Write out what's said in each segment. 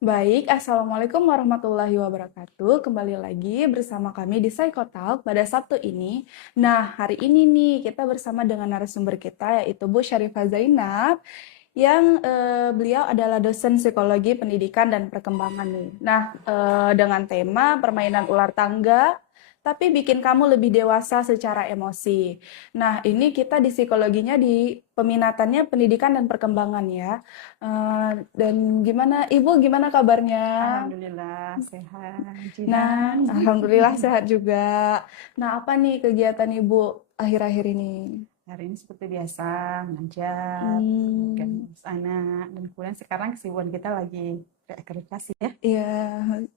Baik, Assalamualaikum warahmatullahi wabarakatuh. Kembali lagi bersama kami di Psychotalk pada Sabtu ini. Nah, hari ini nih kita bersama dengan narasumber kita yaitu Bu Syarifah Zainab yang beliau adalah dosen psikologi pendidikan dan perkembangan nih. Nah, dengan tema permainan ular tangga tapi bikin kamu lebih dewasa secara emosi. Nah, ini kita di psikologinya di peminatannya pendidikan dan perkembangan ya. Dan gimana Ibu, gimana kabarnya? Alhamdulillah sehat, Nah, Jihan. alhamdulillah sehat juga. Nah, apa nih kegiatan Ibu akhir-akhir ini? Hari ini seperti biasa mengajar, kemudian Hmm, ngurus anak, dan kemudian sekarang kesibukan kita lagi reakreditasi ya. iya,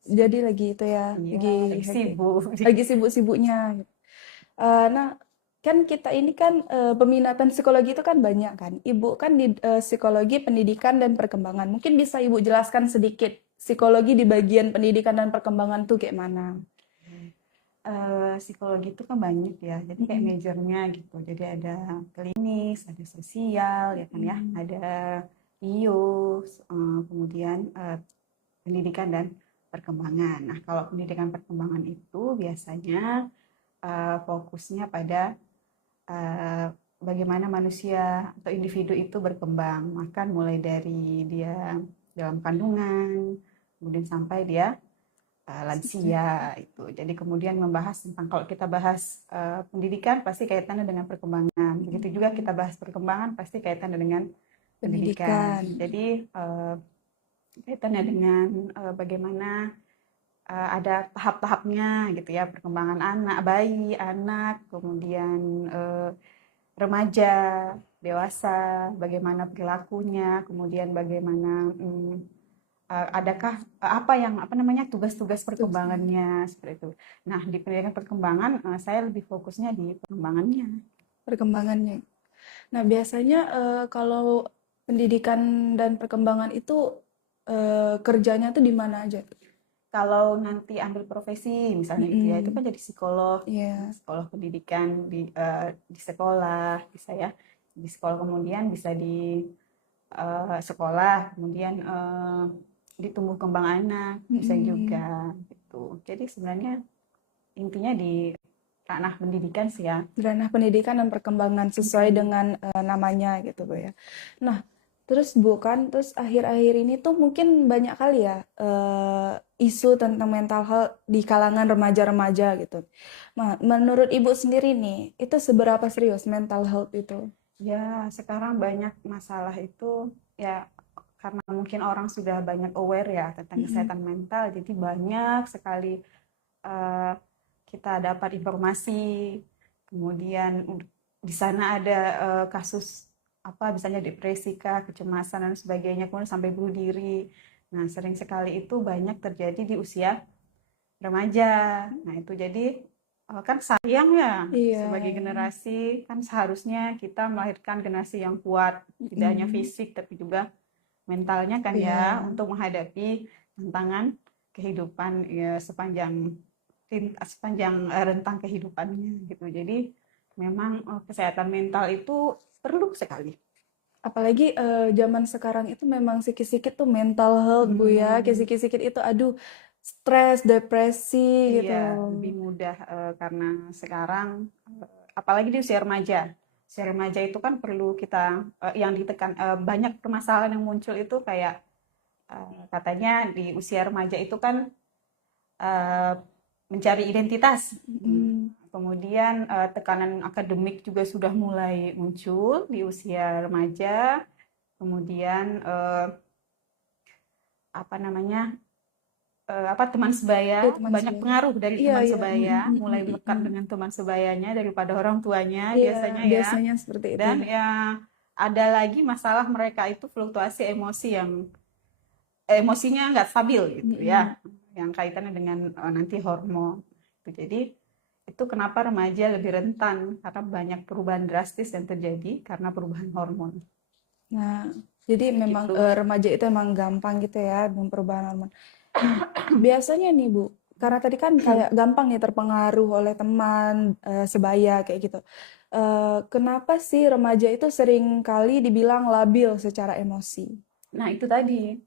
jadi lagi itu ya, Iya, lagi lagi hektik, sibuk. lagi sibuk-sibuknya. Nah, kan kita ini kan peminatan psikologi itu kan banyak kan. Ibu kan di psikologi pendidikan dan perkembangan. Mungkin bisa Ibu jelaskan sedikit psikologi di bagian pendidikan dan perkembangan tuh kayak mana? Psikologi itu kan banyak ya, jadi kayak Mm-mm. majornya gitu. Jadi ada klinis, ada sosial, ya kan ya, Mm-mm. ada bios, kemudian pendidikan dan perkembangan. Nah, kalau pendidikan perkembangan itu biasanya fokusnya pada uh, bagaimana manusia atau individu itu berkembang, makan mulai dari dia dalam kandungan, kemudian sampai dia lansia itu. Jadi kemudian membahas tentang kalau kita bahas pendidikan pasti kaitannya dengan perkembangan. Begitu juga kita bahas perkembangan pasti kaitannya dengan pendidikan. Pendidikan. Jadi kaitannya dengan bagaimana ada tahap-tahapnya gitu ya, perkembangan anak, bayi, anak, kemudian remaja, dewasa, bagaimana perilakunya, kemudian bagaimana adakah apa yang apa namanya tugas-tugas Tuh, perkembangannya seperti itu. Nah, di pendidikan perkembangan saya lebih fokusnya di perkembangannya. perkembangannya. Nah, biasanya kalau pendidikan dan perkembangan itu kerjanya tuh di mana aja? Kalau nanti ambil profesi misalnya itu ya, itu Mm-mm. kan jadi psikolog, Iya, psikolog pendidikan di sekolah bisa ya, di sekolah kemudian bisa di sekolah, kemudian di tumbuh kembang anak bisa mm-mm. juga gitu. Jadi sebenarnya intinya di ranah pendidikan sih ya. Ranah pendidikan dan perkembangan sesuai Mm-mm. dengan namanya gitu Bu ya. Nah, terus Bu kan, terus akhir-akhir ini tuh mungkin banyak kali ya isu tentang mental health di kalangan remaja-remaja gitu. Nah, menurut Ibu sendiri nih, itu seberapa serius mental health itu? Ya, sekarang banyak masalah itu ya karena mungkin orang sudah banyak aware ya tentang Mm-mm. kesehatan mental, jadi banyak sekali eh, kita dapat informasi, kemudian di sana ada kasus apa misalnya depresi kah, kecemasan dan sebagainya, kemudian sampai bunuh diri. Nah, sering sekali itu banyak terjadi di usia remaja. Nah, itu jadi kan sayang ya Iya. sebagai generasi kan seharusnya kita melahirkan generasi yang kuat, tidak hanya Mm-mm. fisik tapi juga mentalnya kan ya Iya. untuk menghadapi tantangan kehidupan ya, sepanjang rentang kehidupannya gitu. Jadi memang kesehatan mental itu perlu sekali. Apalagi zaman sekarang itu memang sikit-sikit tuh mental health Bu ya. Kayak Hmm, sikit-sikit itu aduh stres, depresi gitu. iya, lebih mudah karena sekarang apalagi di usia remaja. Usia remaja itu kan perlu kita yang ditekan banyak permasalahan yang muncul itu kayak katanya di usia remaja itu kan eh, mencari identitas. Mm. Kemudian tekanan akademik juga sudah mulai muncul di usia remaja. Kemudian apa namanya apa teman Iya sebaya teman banyak sebaya. pengaruh dari Iya teman iya. Mm, mm, sebaya, mm, mulai mm, mm, melekat mm. dengan teman sebayanya daripada orang tuanya Iya biasanya ya. biasanya seperti itu Dan ya. ya ada lagi masalah mereka itu fluktuasi emosi yang emosinya nggak stabil Mm, gitu mm. ya, yang kaitannya dengan nanti hormon. Jadi itu kenapa remaja lebih rentan karena banyak perubahan drastis yang terjadi karena perubahan hormon. Nah, jadi memang Gitu. remaja itu emang gampang gitu ya dengan perubahan hormon. Nah, biasanya nih Bu, karena tadi kan kayak gampang nih terpengaruh oleh teman sebaya kayak gitu. Kenapa sih remaja itu sering kali dibilang labil secara emosi? Nah, itu tadi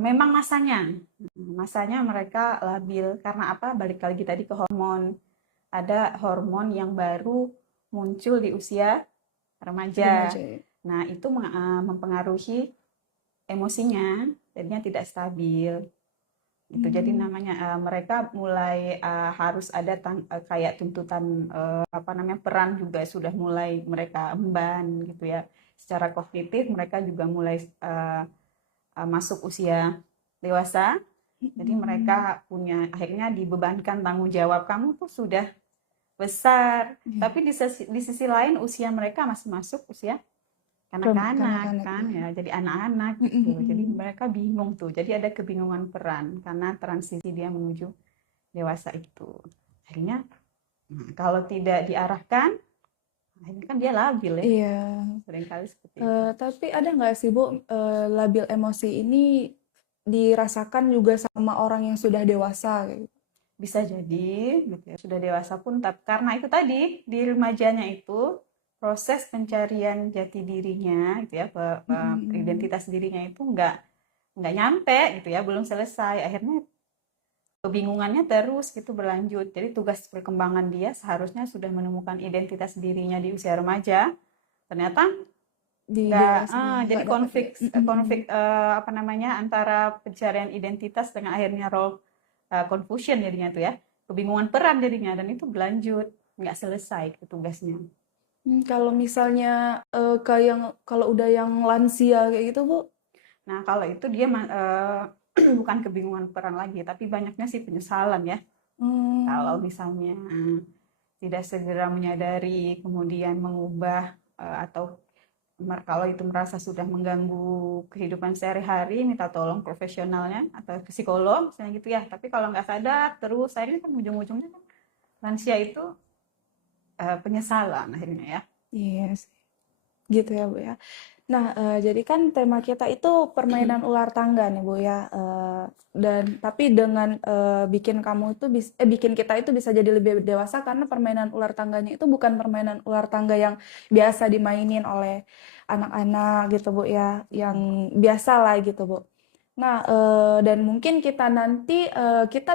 memang masanya mereka labil karena apa? Balik lagi tadi ke hormon. Ada hormon yang baru muncul di usia remaja. Remaja ya. Nah, itu mempengaruhi emosinya, jadinya tidak stabil. Gitu. Jadi Hmm. namanya mereka mulai harus ada kayak tuntutan apa namanya peran juga sudah mulai mereka emban gitu ya. Secara kognitif mereka juga mulai masuk usia dewasa. Jadi Hmm. mereka punya akhirnya dibebankan tanggung jawab kamu tuh sudah besar. Ya. Tapi di sisi lain usia mereka masih masuk usia kanak-kanak Kanak-kanak kan ya. ya, jadi anak-anak gitu. Jadi Mm-mm. mereka bingung tuh. Jadi ada kebingungan peran karena transisi dia menuju dewasa itu. Akhirnya kalau tidak diarahkan, akhirnya kan dia labil ya. Iya. Seringkali seperti itu. Tapi ada nggak sih Bu, labil emosi ini dirasakan juga sama orang yang sudah dewasa kayak gitu? Bisa jadi gitu ya, sudah dewasa pun karena itu tadi di remajanya itu proses pencarian jati dirinya gitu ya, Mm-mm. identitas dirinya itu nggak nyampe gitu ya, belum selesai. Akhirnya kebingungannya terus gitu berlanjut. Jadi tugas perkembangan dia seharusnya sudah menemukan identitas dirinya di usia remaja. Ternyata Di nggak, dewasanya jadi nggak dapat konflik ya. Mm-mm. konflik apa namanya antara pencarian identitas dengan akhirnya role confusion jadinya tuh ya, kebingungan peran jadinya dan itu berlanjut nggak selesai itu tugasnya. Kalau misalnya kayak kalau udah yang lansia kayak gitu Bu. Nah kalau itu dia bukan kebingungan peran lagi tapi banyaknya sih penyesalan ya. Kalau Hmm. misalnya tidak segera menyadari, kemudian mengubah, atau kalau itu merasa sudah mengganggu kehidupan sehari-hari, minta tolong profesionalnya atau psikolog, misalnya gitu ya. Tapi kalau nggak sadar, terus akhirnya kan ujung-ujungnya kan lansia itu penyesalan akhirnya ya. Iya sih. Gitu ya, Bu, ya. Nah, jadi kan tema kita itu permainan ular tangga nih, Bu, ya. Dan tapi dengan bikin kita itu bisa jadi lebih dewasa karena permainan ular tangganya itu bukan permainan ular tangga yang biasa dimainin oleh anak-anak gitu, Bu, ya. Yang biasa lah gitu, Bu. Nah, dan mungkin kita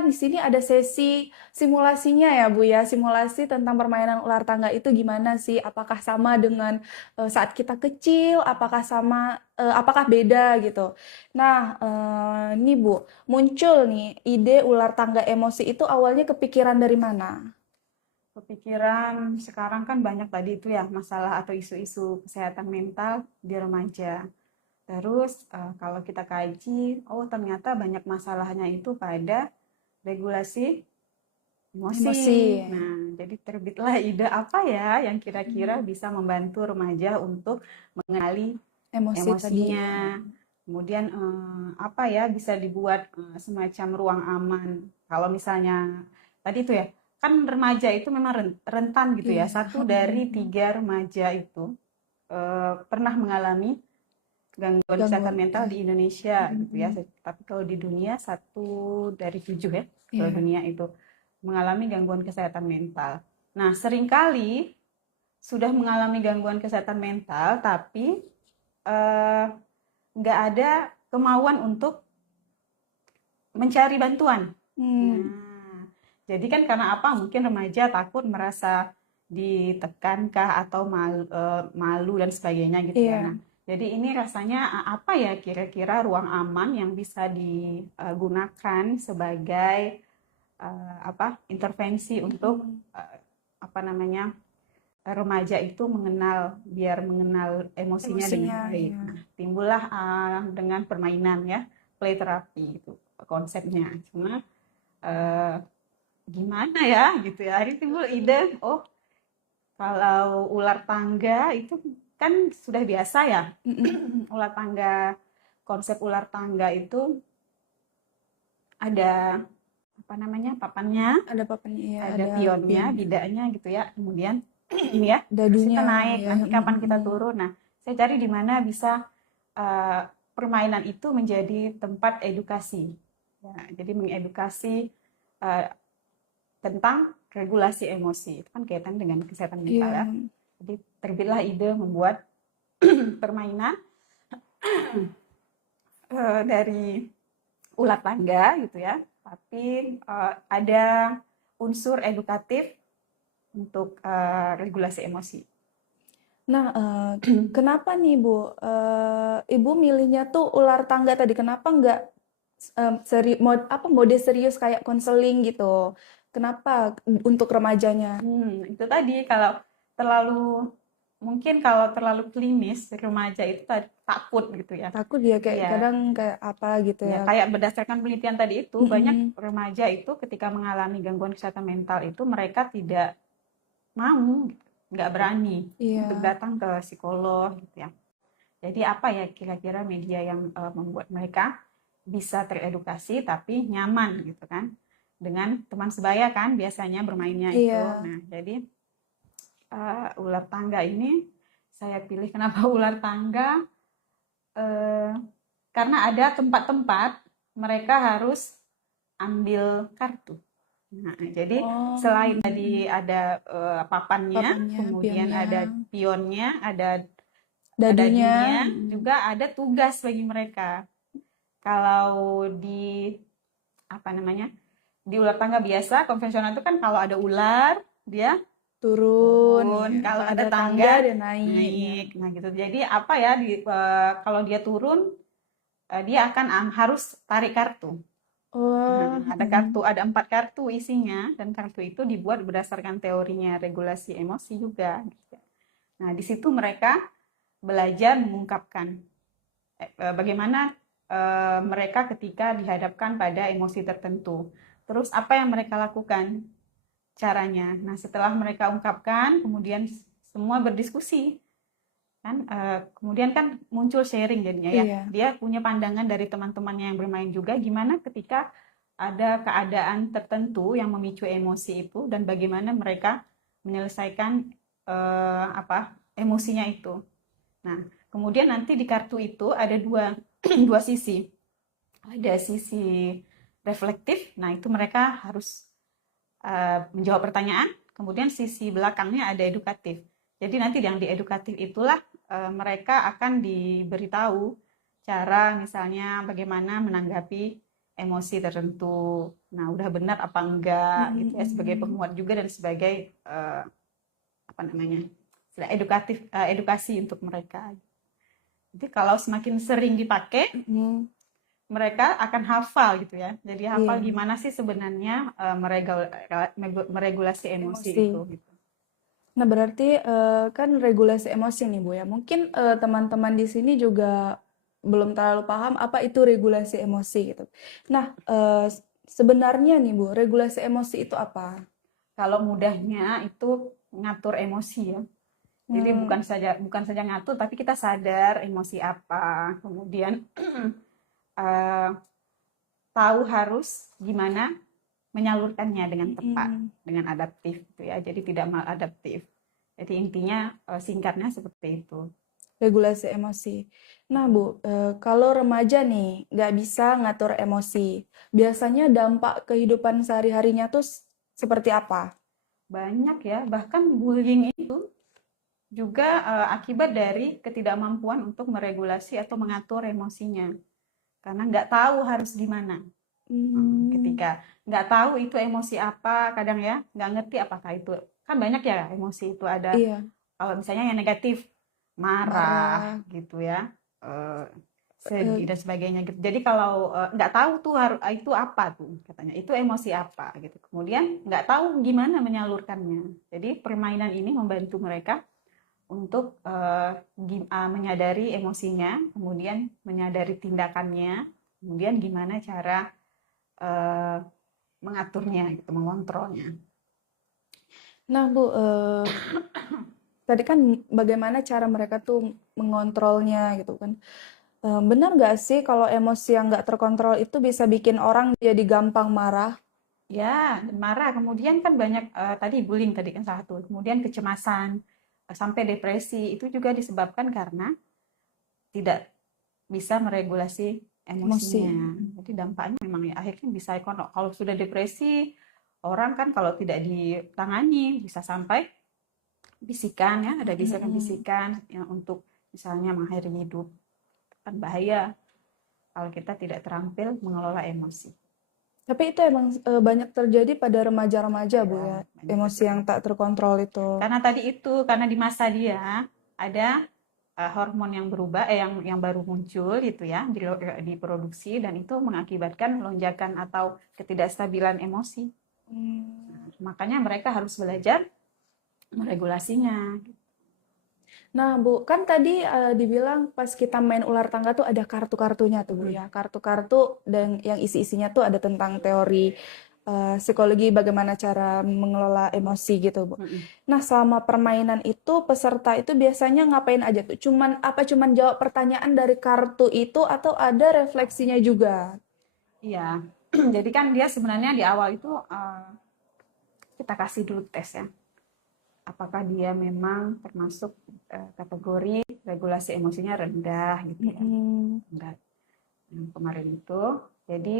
di sini ada sesi simulasinya ya, Bu, ya. Simulasi tentang permainan ular tangga itu gimana sih? Apakah sama dengan saat kita kecil? Apakah beda gitu? Nah, nih Bu, muncul nih ide ular tangga emosi itu awalnya kepikiran dari mana? Kepikiran sekarang kan banyak tadi itu ya masalah atau isu-isu kesehatan mental di remaja. Terus kalau kita kaji, oh ternyata banyak masalahnya itu pada regulasi emosi. Emosi. Nah, jadi terbitlah ide apa ya yang kira-kira Hmm, bisa membantu remaja untuk mengenali emosi tadi. emosinya. Kemudian apa ya bisa dibuat semacam ruang aman. Kalau misalnya tadi itu ya, kan remaja itu memang rentan gitu ya. Iya. Satu dari tiga remaja itu pernah mengalami gangguan kesehatan Gangguan. mental Iya. di Indonesia gitu ya. Hmm, Tapi kalau di dunia satu dari tujuh ya, kalau iya. dunia itu mengalami gangguan kesehatan mental. Nah, seringkali sudah mengalami gangguan kesehatan mental, tapi eh, nggak ada kemauan untuk mencari bantuan. Hmm, Nah, jadi kan karena apa? Mungkin remaja takut merasa ditekankah atau malu dan sebagainya gitu ya. iya. Nah, jadi ini rasanya apa ya kira-kira ruang aman yang bisa digunakan sebagai apa intervensi untuk Hmm, apa namanya remaja itu biar mengenal emosinya dengan emosinya, baik. iya. Nah, timbullah dengan permainan ya, play therapy itu konsepnya. Cuma eh, gimana ya gitu ya. Akhirnya timbul ide, oh kalau ular tangga itu kan sudah biasa ya. Mm-mm. Ular tangga, konsep ular tangga itu ada apa namanya papannya, Ada papannya, ya, ada ada pionnya, pionnya, bidanya gitu ya. Kemudian ini ya, terus kita dadunya, naik, ya. nanti kapan kita Mm-mm. turun. Nah, saya cari di mana bisa eh, permainan itu menjadi tempat edukasi. Ya, jadi mengedukasi eh, tentang regulasi emosi. Itu kan kaitan dengan kesehatan mental Iya. ya. Jadi terbitlah ide membuat permainan dari ular tangga gitu ya, tapi ada unsur edukatif untuk regulasi emosi. Nah, kenapa nih Bu, Ibu milihnya tuh ular tangga tadi? Kenapa nggak mode serius kayak konseling gitu? Kenapa untuk remajanya? Itu tadi kalau terlalu klinis remaja itu takut gitu ya. Takut ya kayak Iya, kadang kayak apa gitu ya ya. kayak berdasarkan penelitian tadi itu banyak Mm-mm. remaja itu ketika mengalami gangguan kesehatan mental itu mereka tidak mau, nggak berani untuk Iya, datang ke psikolog gitu ya. Jadi apa ya kira-kira media yang membuat mereka bisa teredukasi tapi nyaman gitu kan dengan teman sebaya kan biasanya bermainnya itu. iya. Nah, jadi ular tangga ini saya pilih kenapa ular tangga eh, karena ada tempat-tempat mereka harus ambil kartu. Nah, jadi Oh, selain tadi ada papannya, papannya, kemudian pionnya, ada pionnya, ada dadunya. dunya, Mm. juga ada tugas bagi mereka. Kalau di apa namanya di ular tangga biasa konvensional itu kan kalau ada ular dia Turun, turun, ya. kalau Kalau ada ada tangga tangga dia naik, ya. naik. Nah gitu. Jadi apa ya kalau dia turun dia akan harus tarik kartu. Oh, Nah, ada mm. kartu, ada 4 kartu isinya dan kartu itu dibuat berdasarkan teorinya regulasi emosi juga. Gitu. Nah di situ mereka belajar mengungkapkan bagaimana mereka ketika dihadapkan pada emosi tertentu. Terus apa yang mereka lakukan caranya. Nah, setelah mereka ungkapkan, kemudian semua berdiskusi kan kemudian kan muncul sharing jadinya ya. Iya. Dia punya pandangan dari teman-temannya yang bermain juga gimana ketika ada keadaan tertentu yang memicu emosi itu dan bagaimana mereka menyelesaikan apa emosinya itu. Nah, kemudian nanti di kartu itu ada dua dua sisi. Ada sisi reflektif. Nah, itu mereka harus menjawab pertanyaan, kemudian sisi belakangnya ada edukatif. Jadi nanti yang di edukatif itulah mereka akan diberitahu cara misalnya bagaimana menanggapi emosi tertentu. Nah, udah benar apa enggak gitu ya sebagai Mm-mm. penguat juga dan sebagai apa namanya? Edukatif edukasi untuk mereka. Jadi kalau semakin sering dipakai Mm-mm. mereka akan hafal gitu ya. Jadi hafal Iya, gimana sih sebenarnya meregulasi emosi itu emosi. gitu. Nah, berarti kan regulasi emosi nih, Bu ya. Mungkin teman-teman di sini juga belum terlalu paham apa itu regulasi emosi gitu. Nah, sebenarnya nih, Bu, regulasi emosi itu apa? Kalau mudahnya itu ngatur emosi ya. Jadi Hmm, bukan saja ngatur tapi kita sadar emosi apa. Kemudian eh, tahu harus gimana menyalurkannya dengan tepat, mm-mm. dengan adaptif gitu ya. Jadi tidak maladaptif. Jadi intinya singkatnya seperti itu. Regulasi emosi. Nah, Bu, kalau remaja nih nggak bisa ngatur emosi, biasanya dampak kehidupan sehari-harinya tuh seperti apa? Banyak ya, bahkan bullying itu juga akibat dari ketidakmampuan untuk meregulasi atau mengatur emosinya. Karena nggak tahu harus gimana. Hmm, Ketika nggak tahu itu emosi apa, kadang ya nggak ngerti apakah itu. Kan banyak ya emosi itu ada, iya, kalau misalnya yang negatif, marah marah. gitu ya, eh, sedih Eh, dan sebagainya gitu. Jadi kalau nggak tahu tuh harus itu apa tuh katanya, itu emosi apa gitu. Kemudian nggak tahu gimana menyalurkannya. Jadi permainan ini membantu mereka untuk menyadari emosinya, kemudian menyadari tindakannya, kemudian gimana cara eh, mengaturnya gitu, mengontrolnya. Nah, Bu, tadi kan bagaimana cara mereka tuh mengontrolnya gitu kan. Benar nggak sih kalau emosi yang nggak terkontrol itu bisa bikin orang jadi gampang marah? Ya, marah. Kemudian kan banyak tadi bullying tadi kan satu. Kemudian kecemasan sampai depresi itu juga disebabkan karena tidak bisa meregulasi Emosi. emosinya. Jadi dampaknya memang ya akhirnya bisa kalau sudah depresi orang kan kalau tidak ditangani bisa sampai bisikan ya, ada Mm-mm. bisikan-bisikan yang untuk misalnya mengakhiri hidup kan bahaya. kalau kita tidak terampil mengelola emosi. Tapi itu emang banyak terjadi pada remaja-remaja, Bu, ya. Ya, banyak Emosi yang terjadi. tak terkontrol itu. Karena tadi itu, karena di masa dia ada hormon yang berubah, yang baru muncul gitu ya, diproduksi, dan itu mengakibatkan lonjakan atau ketidakstabilan emosi. Makanya mereka harus belajar meregulasinya. Nah, Bu, kan tadi dibilang pas kita main ular tangga tuh ada kartu-kartunya tuh, Bu, ya. Kartu-kartu dan yang isi-isinya tuh ada tentang teori psikologi bagaimana cara mengelola emosi gitu, Bu. Nah, selama permainan itu peserta itu biasanya ngapain aja tuh? Cuman jawab pertanyaan dari kartu itu atau ada refleksinya juga? Iya, jadi kan dia sebenarnya di awal itu kita kasih dulu tes ya. Apakah dia memang termasuk kategori regulasi emosinya rendah gitu ya. Rendah. Yang kemarin itu, jadi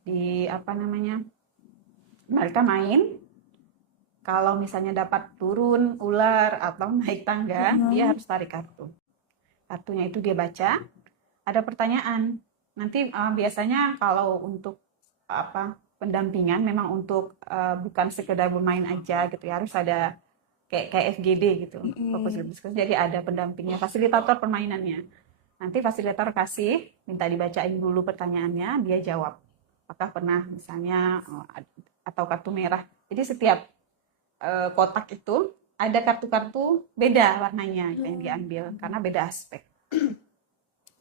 di apa namanya, mereka main, kalau misalnya dapat turun ular atau naik tangga, dia harus tarik kartu. Kartunya itu dia baca, ada pertanyaan. Nanti biasanya kalau untuk apa pendampingan memang untuk bukan sekedar bermain aja gitu ya, harus ada kayak FGD gitu, fokus diskusi. Jadi ada pendampingnya, fasilitator permainannya. Nanti fasilitator kasih, minta dibacain dulu pertanyaannya, dia jawab. Apakah pernah misalnya atau kartu merah. Jadi setiap kotak itu ada kartu-kartu beda warnanya yang diambil karena beda aspek.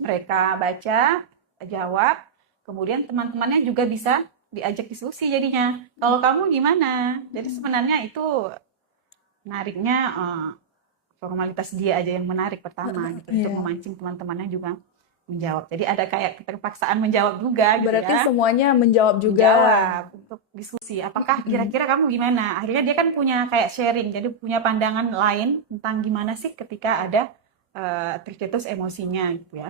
Mereka baca, jawab, kemudian teman-temannya juga bisa diajak diskusi jadinya. Kalau kamu gimana? Jadi sebenarnya itu menariknya formalitas dia aja yang menarik pertama gitu, untuk memancing teman-temannya juga menjawab. Jadi ada kayak keterpaksaan menjawab juga gitu Berarti ya. semuanya menjawab juga. Menjawab untuk diskusi. Apakah kira-kira kamu gimana? Akhirnya dia kan punya kayak sharing, jadi punya pandangan lain tentang gimana sih ketika ada tercetus emosinya gitu ya.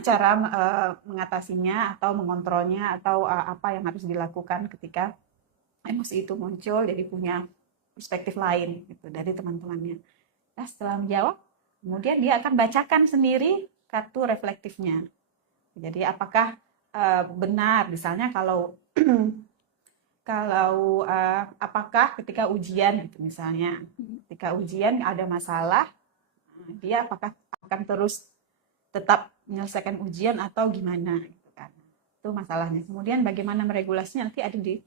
Cara mengatasinya atau mengontrolnya atau apa yang harus dilakukan ketika emosi itu muncul, jadi punya perspektif lain gitu dari teman-temannya. Nah, setelah menjawab, kemudian dia akan bacakan sendiri kartu reflektifnya. Jadi apakah benar, misalnya kalau kalau apakah ketika ujian gitu misalnya, ketika ujian ada masalah, dia apakah akan terus tetap menyelesaikan ujian atau gimana gitu kan. Itu masalahnya. Kemudian bagaimana meregulasinya nanti ada di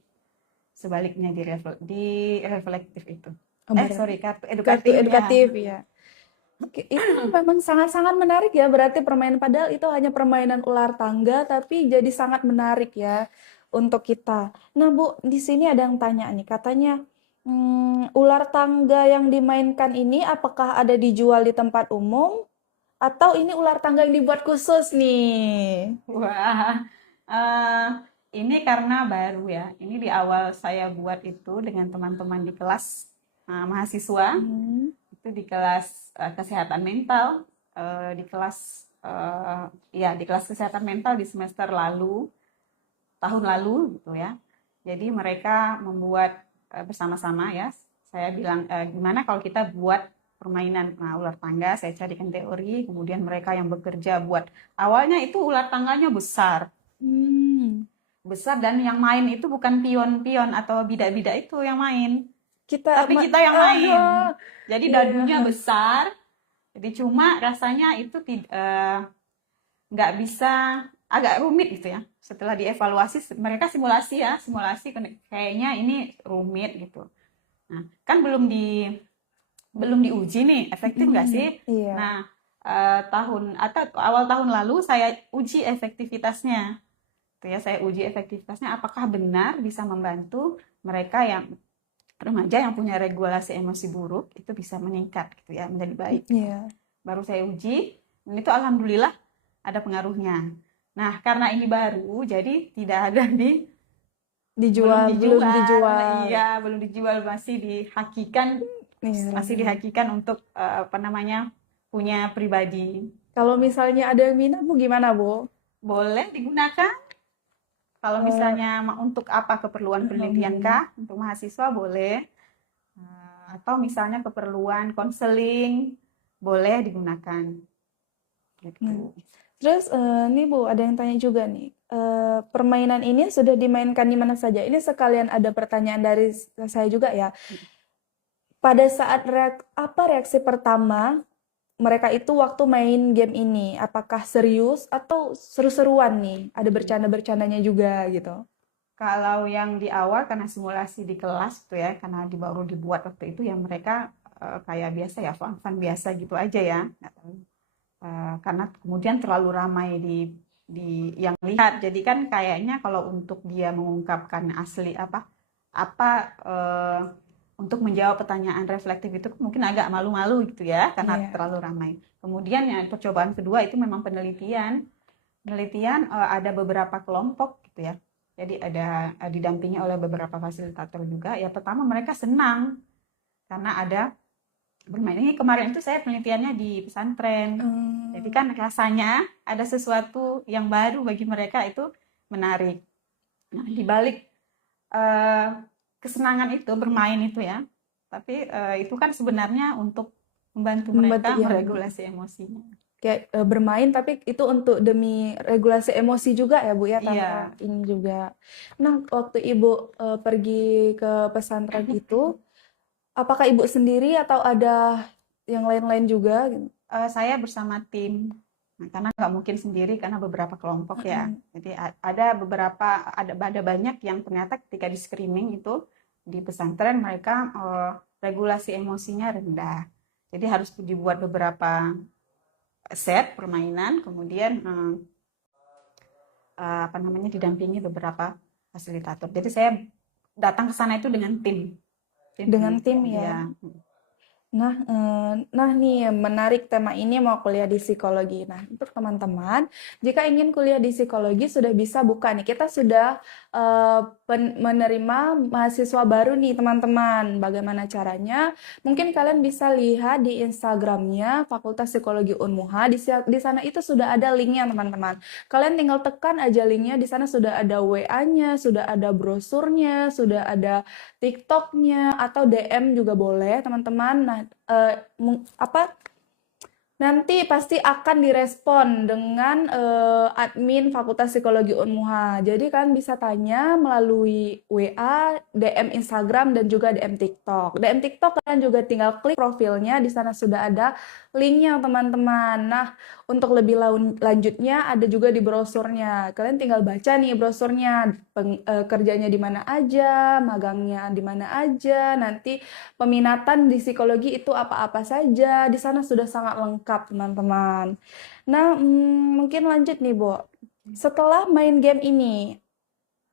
sebaliknya di reflektif itu. Kartu Kartu edukatifnya. edukatif ya. Oke, itu memang sangat-sangat menarik ya. Berarti permainan padahal itu hanya permainan ular tangga, tapi jadi sangat menarik ya untuk kita. Nah, Bu, di sini ada yang tanya nih, katanya ular tangga yang dimainkan ini apakah ada dijual di tempat umum atau ini ular tangga yang dibuat khusus nih? Wah, eh, ini karena baru ya. Ini di awal saya buat itu dengan teman-teman di kelas mahasiswa. Itu di kelas kesehatan mental, di kelas ya di kelas kesehatan mental di semester lalu, tahun lalu gitu ya. Jadi mereka membuat bersama-sama ya. Saya bilang gimana kalau kita buat permainan ular tangga, saya carikan teori, kemudian mereka yang bekerja buat. Awalnya itu ular tangganya besar. Besar dan yang main itu bukan pion-pion atau bidak-bidak itu yang main. Tapi kita yang main. Jadi dadunya besar. Jadi cuma rasanya itu nggak bisa, agak rumit gitu ya. Setelah dievaluasi, mereka simulasi kayaknya ini rumit gitu. Nah, kan belum diuji nih, efektif nggak sih? Iya. Nah, awal tahun lalu saya uji efektivitasnya. Itu ya, saya uji efektivitasnya apakah benar bisa membantu mereka yang remaja yang punya regulasi emosi buruk itu bisa meningkat gitu ya, menjadi baik. Baru saya uji, dan itu alhamdulillah ada pengaruhnya. Nah, karena ini baru, jadi tidak ada belum dijual. Iya, belum dijual, masih dihakikan untuk apa namanya, punya pribadi. Kalau misalnya ada yang minat, Bu, gimana, Bu? Boleh digunakan. Kalau misalnya untuk apa, keperluan penelitian kah? Untuk mahasiswa boleh. Atau misalnya keperluan konseling, boleh digunakan. Gitu. Terus nih Bu, ada yang tanya juga nih. Permainan ini sudah dimainkan di mana saja? Ini sekalian ada pertanyaan dari saya juga ya. Pada saat apa reaksi pertama mereka itu waktu main game ini? Apakah serius atau seru-seruan nih? Ada bercanda-bercandanya juga gitu. Kalau yang di awal karena simulasi di kelas tuh ya, karena baru dibuat waktu itu ya mereka kayak biasa ya, fun-fun biasa gitu aja ya. Nggak tahu. Karena kemudian terlalu ramai di yang lihat. Jadi kan kayaknya kalau untuk dia mengungkapkan asli apa untuk menjawab pertanyaan reflektif itu mungkin agak malu-malu gitu ya, karena Iya. terlalu ramai. Kemudian yang percobaan kedua itu memang penelitian. Penelitian ada beberapa kelompok gitu ya. Jadi ada didampingi oleh beberapa fasilitator juga. Ya pertama mereka senang karena ada bermain. Ini kemarin itu saya penelitiannya di pesantren. Jadi Mmm, kan rasanya ada sesuatu yang baru bagi mereka itu menarik. Nah, di balik eh, kesenangan itu bermain itu ya, tapi itu kan sebenarnya untuk membantu membantu mereka ya, meregulasi emosinya. kayak, bermain tapi itu untuk demi regulasi emosi juga ya, Bu, ya, tanpa Iya. ini juga. Nah, waktu Ibu, pergi ke pesantren itu, apakah Ibu sendiri atau ada yang lain-lain juga gitu? Saya bersama tim. Nah, karena nggak mungkin sendiri karena beberapa kelompok ya. Mhm. Jadi ada beberapa ada banyak yang ternyata ketika di screening itu di pesantren mereka regulasi emosinya rendah. Jadi harus dibuat beberapa set permainan, kemudian apa namanya didampingi beberapa fasilitator. Jadi saya datang ke sana itu dengan tim Dengan tim penelitian. ya? Ya. Nah nih menarik tema ini mau kuliah di psikologi. Nah, untuk teman-teman, jika ingin kuliah di psikologi sudah bisa buka nih. Kita sudah menerima mahasiswa baru nih teman-teman. Bagaimana caranya? Mungkin kalian bisa lihat di Instagramnya Fakultas Psikologi Unmuha. Di sana itu sudah ada linknya teman-teman. Kalian tinggal tekan aja linknya. Di sana sudah ada WA-nya, sudah ada brosurnya, sudah ada TikTok-nya atau DM juga boleh teman-teman. Nah, apa nanti pasti akan direspon dengan admin Fakultas Psikologi Unmuha. Jadi kalian bisa tanya melalui WA, DM Instagram, dan juga DM TikTok. DM TikTok kalian juga tinggal klik profilnya, di sana sudah ada linknya teman-teman. Nah, untuk lebih lanjutnya ada juga di brosurnya. Kalian tinggal baca nih brosurnya, kerjanya di mana aja, magangnya di mana aja, nanti peminatan di psikologi itu apa-apa saja. Di sana sudah sangat lengkap, teman-teman. Nah, mungkin lanjut nih, Bo. Setelah main game ini,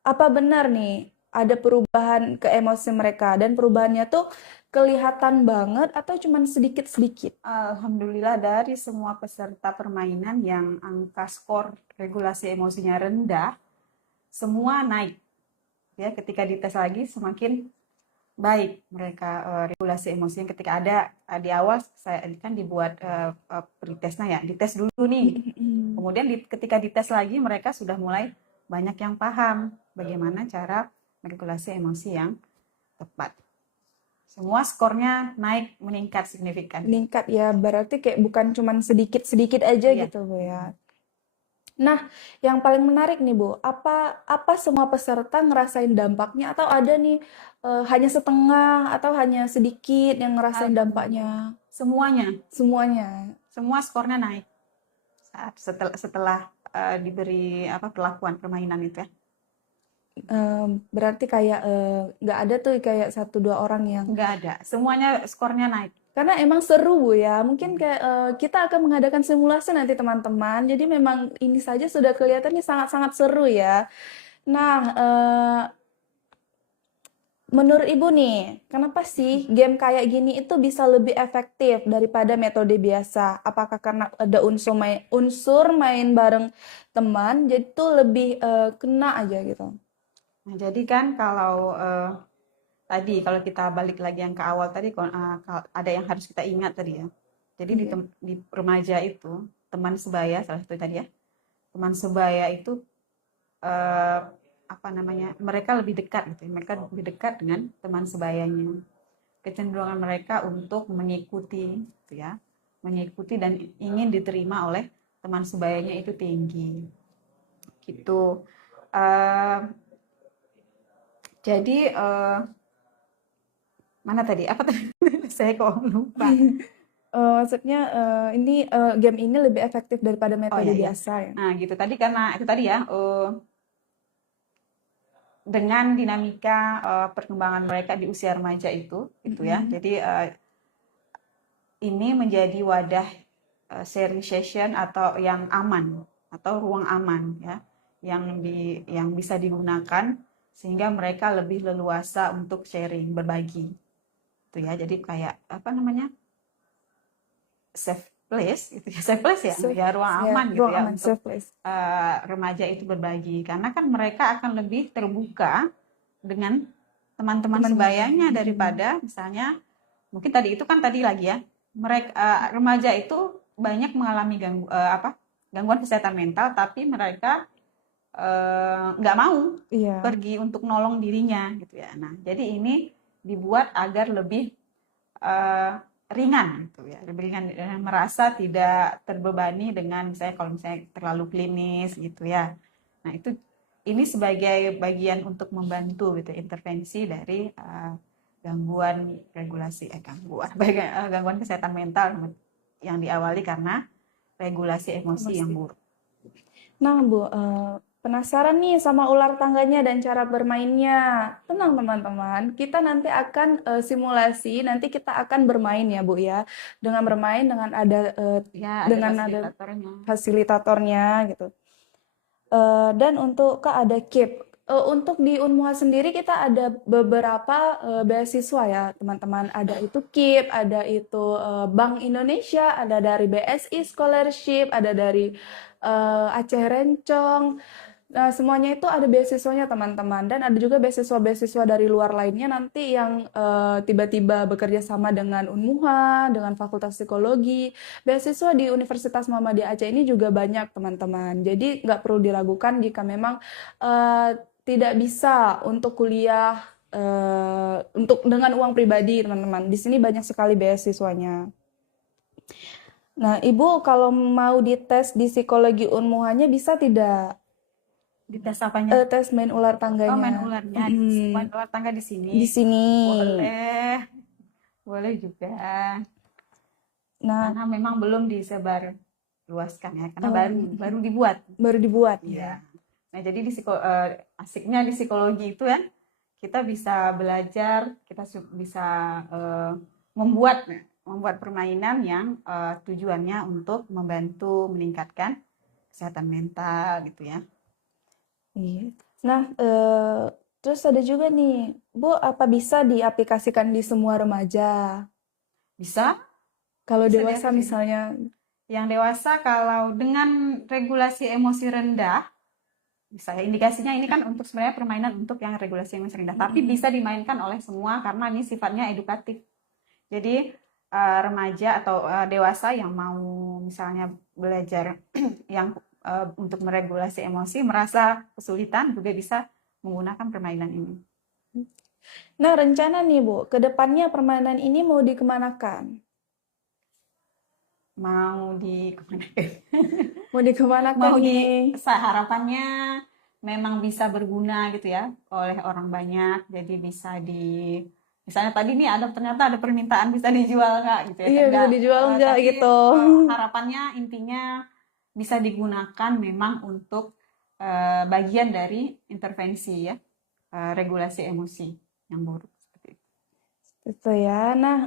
apa benar nih ada perubahan ke emosi mereka? Dan perubahannya tuh kelihatan banget atau cuman sedikit-sedikit? Alhamdulillah dari semua peserta permainan yang angka skor regulasi emosinya rendah, semua naik. Ya, ketika dites lagi semakin baik mereka regulasi emosinya. Ketika ada di awal saya kan dibuat pretestnya ya, dites dulu nih. Mm-mm. Kemudian ketika dites lagi mereka sudah mulai banyak yang paham bagaimana cara meregulasi emosi yang tepat. Semua skornya naik meningkat signifikan. Meningkat ya, berarti kayak bukan cuman sedikit-sedikit aja Iya. gitu, Bu ya. Nah, yang paling menarik nih, Bu, apa apa semua peserta ngerasain dampaknya atau ada nih hanya setengah atau hanya sedikit yang ngerasain dampaknya? Alhamdulillah. Semuanya, Semuanya. semua skornya naik saat setelah diberi perlakuan permainan itu ya. Berarti kayak nggak ada tuh kayak satu dua orang yang Nggak ada, semuanya skornya naik. karena emang seru Bu ya. Mungkin kayak kita akan mengadakan simulasi nanti teman-teman. Jadi memang ini saja sudah kelihatannya sangat-sangat seru ya. Nah, menurut Ibu nih, kenapa sih game kayak gini itu bisa lebih efektif daripada metode biasa? Apakah karena ada unsur main bareng teman, jadi tuh lebih kena aja gitu? Nah, jadi kan kalau tadi kalau kita balik lagi yang ke awal tadi ada yang harus kita ingat tadi ya. Jadi Iya. di remaja itu teman sebaya salah satu tadi ya. Teman sebaya itu eh, apa namanya? Mereka lebih dekat gitu. Mereka lebih dekat dengan teman sebayanya. Kecenderungan mereka untuk mengikuti gitu ya. Mengikuti dan ingin diterima oleh teman sebayanya itu tinggi gitu. Eh, jadi mana tadi apa tadi? Saya kok lupa. Maksudnya ini game ini lebih efektif daripada Oh metode ya ya. biasa ya. Nah gitu tadi karena itu tadi ya, dengan dinamika perkembangan mereka di usia remaja itu gitu ya. Jadi ini menjadi wadah sharing session atau yang aman atau ruang aman ya, yang bisa digunakan sehingga mereka lebih leluasa untuk sharing, berbagi itu ya. Jadi kayak apa namanya, safe place gitu ya, safe place ya, Safe, ya ruang ya, aman gitu ruang ya aman, untuk safe place. remaja itu berbagi, karena kan mereka akan lebih terbuka dengan teman-teman Temannya. sebayanya daripada misalnya mungkin tadi itu kan tadi lagi ya, mereka remaja itu banyak mengalami gangguan kesehatan mental, tapi mereka nggak mau Iya, pergi untuk nolong dirinya gitu ya. Nah, jadi ini dibuat agar lebih eh, ringan gitu ya, lebih ringan, merasa tidak terbebani dengan misalnya kalau misalnya terlalu klinis gitu ya. Nah, itu ini sebagai bagian untuk membantu gitu intervensi dari gangguan regulasi gangguan kesehatan mental yang diawali karena regulasi emosi yang emosi. buruk. Nah, Bu, penasaran nih sama ular tangganya dan cara bermainnya. Tenang teman-teman, kita nanti akan simulasi, nanti kita akan bermain ya, Bu ya. Dengan bermain Ya, ada dengan ada fasilitatornya. fasilitatornya gitu. Dan untuk Kak ada KIP. Untuk di Unmuha sendiri kita ada beberapa beasiswa ya teman-teman. Ada itu KIP, ada itu Bank Indonesia, ada dari BSI Scholarship, ada dari Aceh Rencong. Nah, semuanya itu ada beasiswanya teman-teman, dan ada juga beasiswa-beasiswa dari luar lainnya nanti yang tiba-tiba bekerja sama dengan Unmuha, dengan Fakultas Psikologi. Beasiswa di Universitas Muhammadiyah Aceh ini juga banyak teman-teman. Jadi nggak perlu diragukan jika memang tidak bisa untuk kuliah untuk dengan uang pribadi teman-teman. Di sini banyak sekali beasiswanya. Nah, Ibu kalau mau dites di psikologi Unmuhanya bisa tidak? Di tes apanya? Tes main ular Oh, main tangganya. ularnya, main Mm-mm. ular tangga di sini. Di sini. Boleh, boleh juga. Nah, Karena memang belum disebar luaskan ya, karena baru em, baru dibuat. baru dibuat Iya. ya. Nah, jadi asiknya di psikologi itu kan kita bisa belajar, kita bisa eh, membuat membuat permainan yang tujuannya untuk membantu meningkatkan kesehatan mental gitu ya. Iya. Nah, terus ada juga nih, Bu, apa bisa diaplikasikan di semua remaja? Bisa, Kalau bisa dewasa diaplikasikan. misalnya, Yang dewasa kalau dengan regulasi emosi rendah, bisa ya, indikasinya ini kan untuk sebenarnya permainan untuk yang regulasi emosi rendah, tapi bisa dimainkan oleh semua karena ini sifatnya edukatif. Jadi remaja atau dewasa yang mau misalnya belajar yang untuk meregulasi emosi merasa kesulitan juga bisa menggunakan permainan ini. nah rencana nih Bu, ke depannya permainan ini mau dikemanakan? Mau di kemana? Mau dikemanakan Mau di nih? harapannya memang bisa berguna gitu ya oleh orang banyak, jadi bisa misalnya tadi nih ternyata ada permintaan bisa dijual nggak gitu ya, Iya, bisa enggak, dijual nggak tapi gitu? harapannya intinya bisa digunakan memang untuk bagian dari intervensi ya, regulasi emosi yang buruk seperti itu. Itu ya. Nah,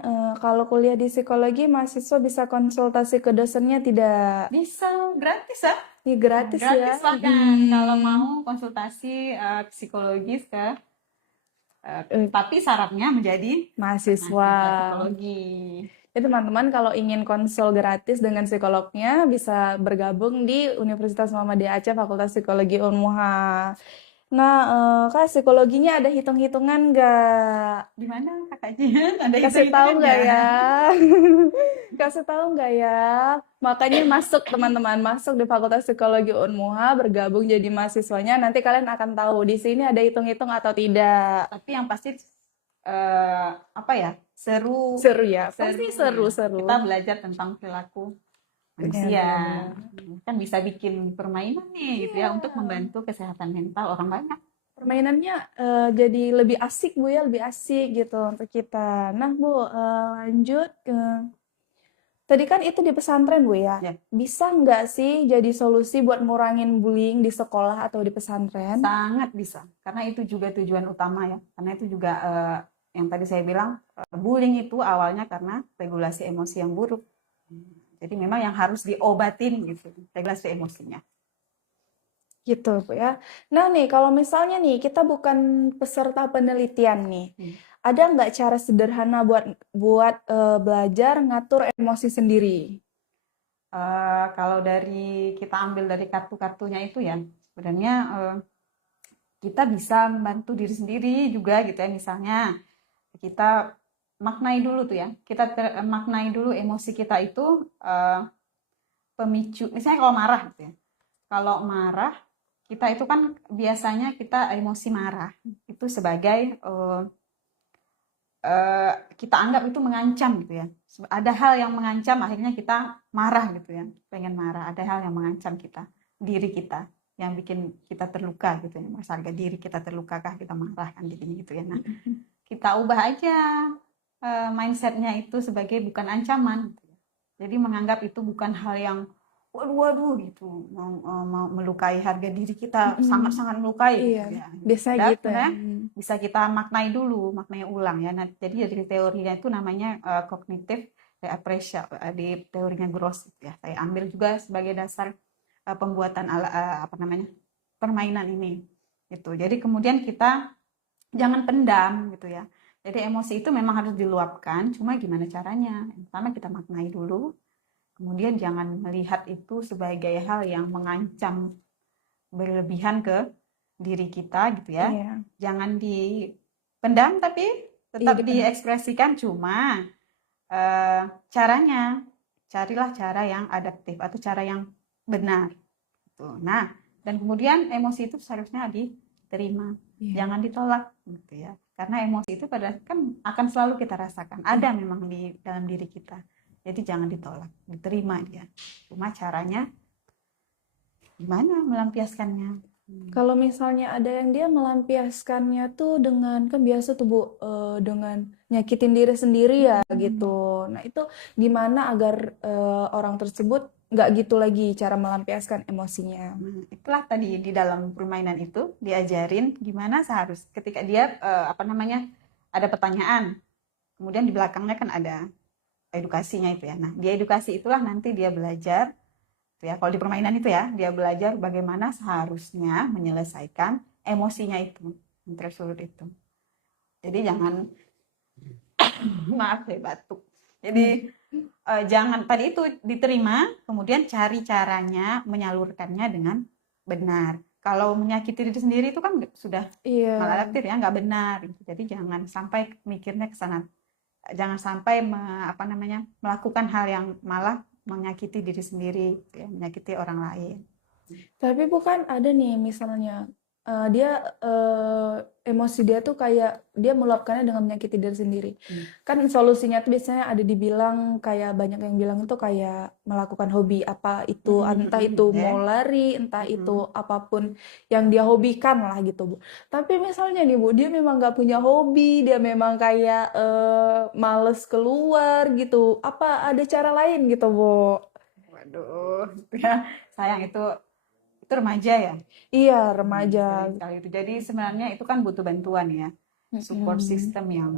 kalau kuliah di psikologi, mahasiswa bisa konsultasi ke dosennya tidak? Bisa gratis ya. Ini Nah, gratis ya. gratis bahkan kalau Mm-mm. mau konsultasi psikologis Eh, tapi syaratnya menjadi Mahasiswa. mahasiswa psikologi. Jadi teman-teman kalau ingin konsul gratis dengan psikolognya bisa bergabung di Universitas Muhammadiyah Aceh Fakultas Psikologi Unmuha. Nah, Kak, psikologinya ada hitung-hitungan nggak? Gimana Kakak Jian? Ada Kasih tahu hitung-hitungan nggak nggak? ya? Kasih tahu nggak ya? Makanya masuk teman-teman, masuk di Fakultas Psikologi Unmuha, bergabung jadi mahasiswanya. Nanti kalian akan tahu di sini ada hitung-hitung atau tidak. Tapi yang pasti apa ya, seru Seru ya, pasti seru ya. seru-seru. Kita belajar tentang perilaku manusia. Benar-benar. Kan bisa bikin permainan nih gitu ya untuk Iya. membantu kesehatan mental orang banyak. Permainannya jadi lebih asik Bu ya, lebih asik gitu untuk kita. Nah Bu, lanjut ke tadi kan itu di pesantren Bu ya. Ya, Bisa nggak sih jadi solusi buat ngurangin bullying di sekolah atau di pesantren? sangat bisa. Karena itu juga tujuan utama ya. Karena itu juga yang tadi saya bilang, bullying itu awalnya karena regulasi emosi yang buruk. Jadi memang yang harus diobatin gitu, regulasi emosinya. Gitu Bu ya. Nah nih, kalau misalnya nih kita bukan peserta penelitian nih, Hmm. ada nggak cara sederhana buat buat belajar ngatur emosi sendiri? Kalau dari kita ambil dari kartu-kartunya itu ya, sebenarnya kita bisa membantu diri sendiri juga gitu ya. Misalnya kita maknai dulu tuh ya, kita maknai dulu emosi kita itu pemicu. Misalnya kalau marah gitu ya, kalau marah kita itu kan biasanya kita emosi marah itu sebagai kita anggap itu mengancam gitu ya. Ada hal yang mengancam akhirnya kita marah gitu ya, pengen marah. Ada hal yang mengancam kita, diri kita, yang bikin kita terluka gitu ya. Masa harga diri kita terluka kah kita marah kan gitu ya. Nah, kita ubah aja mindsetnya itu sebagai bukan ancaman gitu ya. Jadi menganggap itu bukan hal yang waduh gitu mau melukai harga diri kita, Mm-mm. sangat-sangat melukai Iya, gitu ya. biasa Padahal gitu ya. sebenarnya bisa kita maknai dulu, maknai ulang ya. Nah, jadi dari teorinya itu namanya cognitive reappraisal di teorinya Gross gitu ya. Saya ambil juga sebagai dasar pembuatan apa namanya permainan ini gitu. Jadi kemudian kita jangan pendam gitu ya. Jadi emosi itu memang harus diluapkan, cuma gimana caranya? Yang pertama kita maknai dulu, kemudian jangan melihat itu sebagai hal yang mengancam berlebihan ke diri kita gitu ya. Iya, Jangan dipendam tapi iya tetap dipendam. diekspresikan, cuma caranya carilah cara yang adaptif atau cara yang benar. Gitu. Nah, dan kemudian emosi itu seharusnya diterima, Iya. jangan ditolak gitu ya. Karena emosi itu pada kan akan selalu kita rasakan, ada memang di dalam diri kita. Jadi jangan ditolak, diterima dia. Cuma caranya gimana melampiaskannya. Kalau misalnya ada yang dia melampiaskannya tuh dengan kan biasa tuh Bu dengan nyakitin diri sendiri ya gitu. Nah itu gimana agar orang tersebut nggak gitu lagi cara melampiaskan emosinya? Nah, itulah tadi di dalam permainan itu diajarin gimana seharus ketika dia apa namanya ada pertanyaan, kemudian di belakangnya kan ada edukasinya itu ya. Nah, di edukasi itulah nanti dia belajar ya. Kalau di permainan itu ya, dia belajar bagaimana seharusnya menyelesaikan emosinya itu, yang tersulut itu. Jadi jangan maaf saya batuk. Jadi jangan tadi itu diterima, kemudian cari caranya menyalurkannya dengan benar. Kalau menyakiti diri sendiri itu kan sudah Iya, maladaptif ya, nggak benar. Jadi jangan sampai mikirnya ke sana. Jangan sampai apa namanya melakukan hal yang malah menyakiti diri sendiri, ya, menyakiti orang lain. tapi bukan ada nih misalnya dia emosi dia tuh kayak dia meluapkannya dengan menyakiti diri sendiri. Kan solusinya tuh biasanya ada dibilang kayak banyak yang bilang itu kayak melakukan hobi apa itu, entah itu mau Ya. lari, entah itu apapun yang dia hobikan lah gitu Bu. Tapi misalnya nih Bu, dia memang nggak punya hobi, dia memang kayak males keluar gitu. Apa ada cara lain gitu Bu? Waduh, ya sayang itu remaja ya. Iya, remaja. Sering sekali itu. Jadi sebenarnya itu kan butuh bantuan ya, support Mm-mm. system yang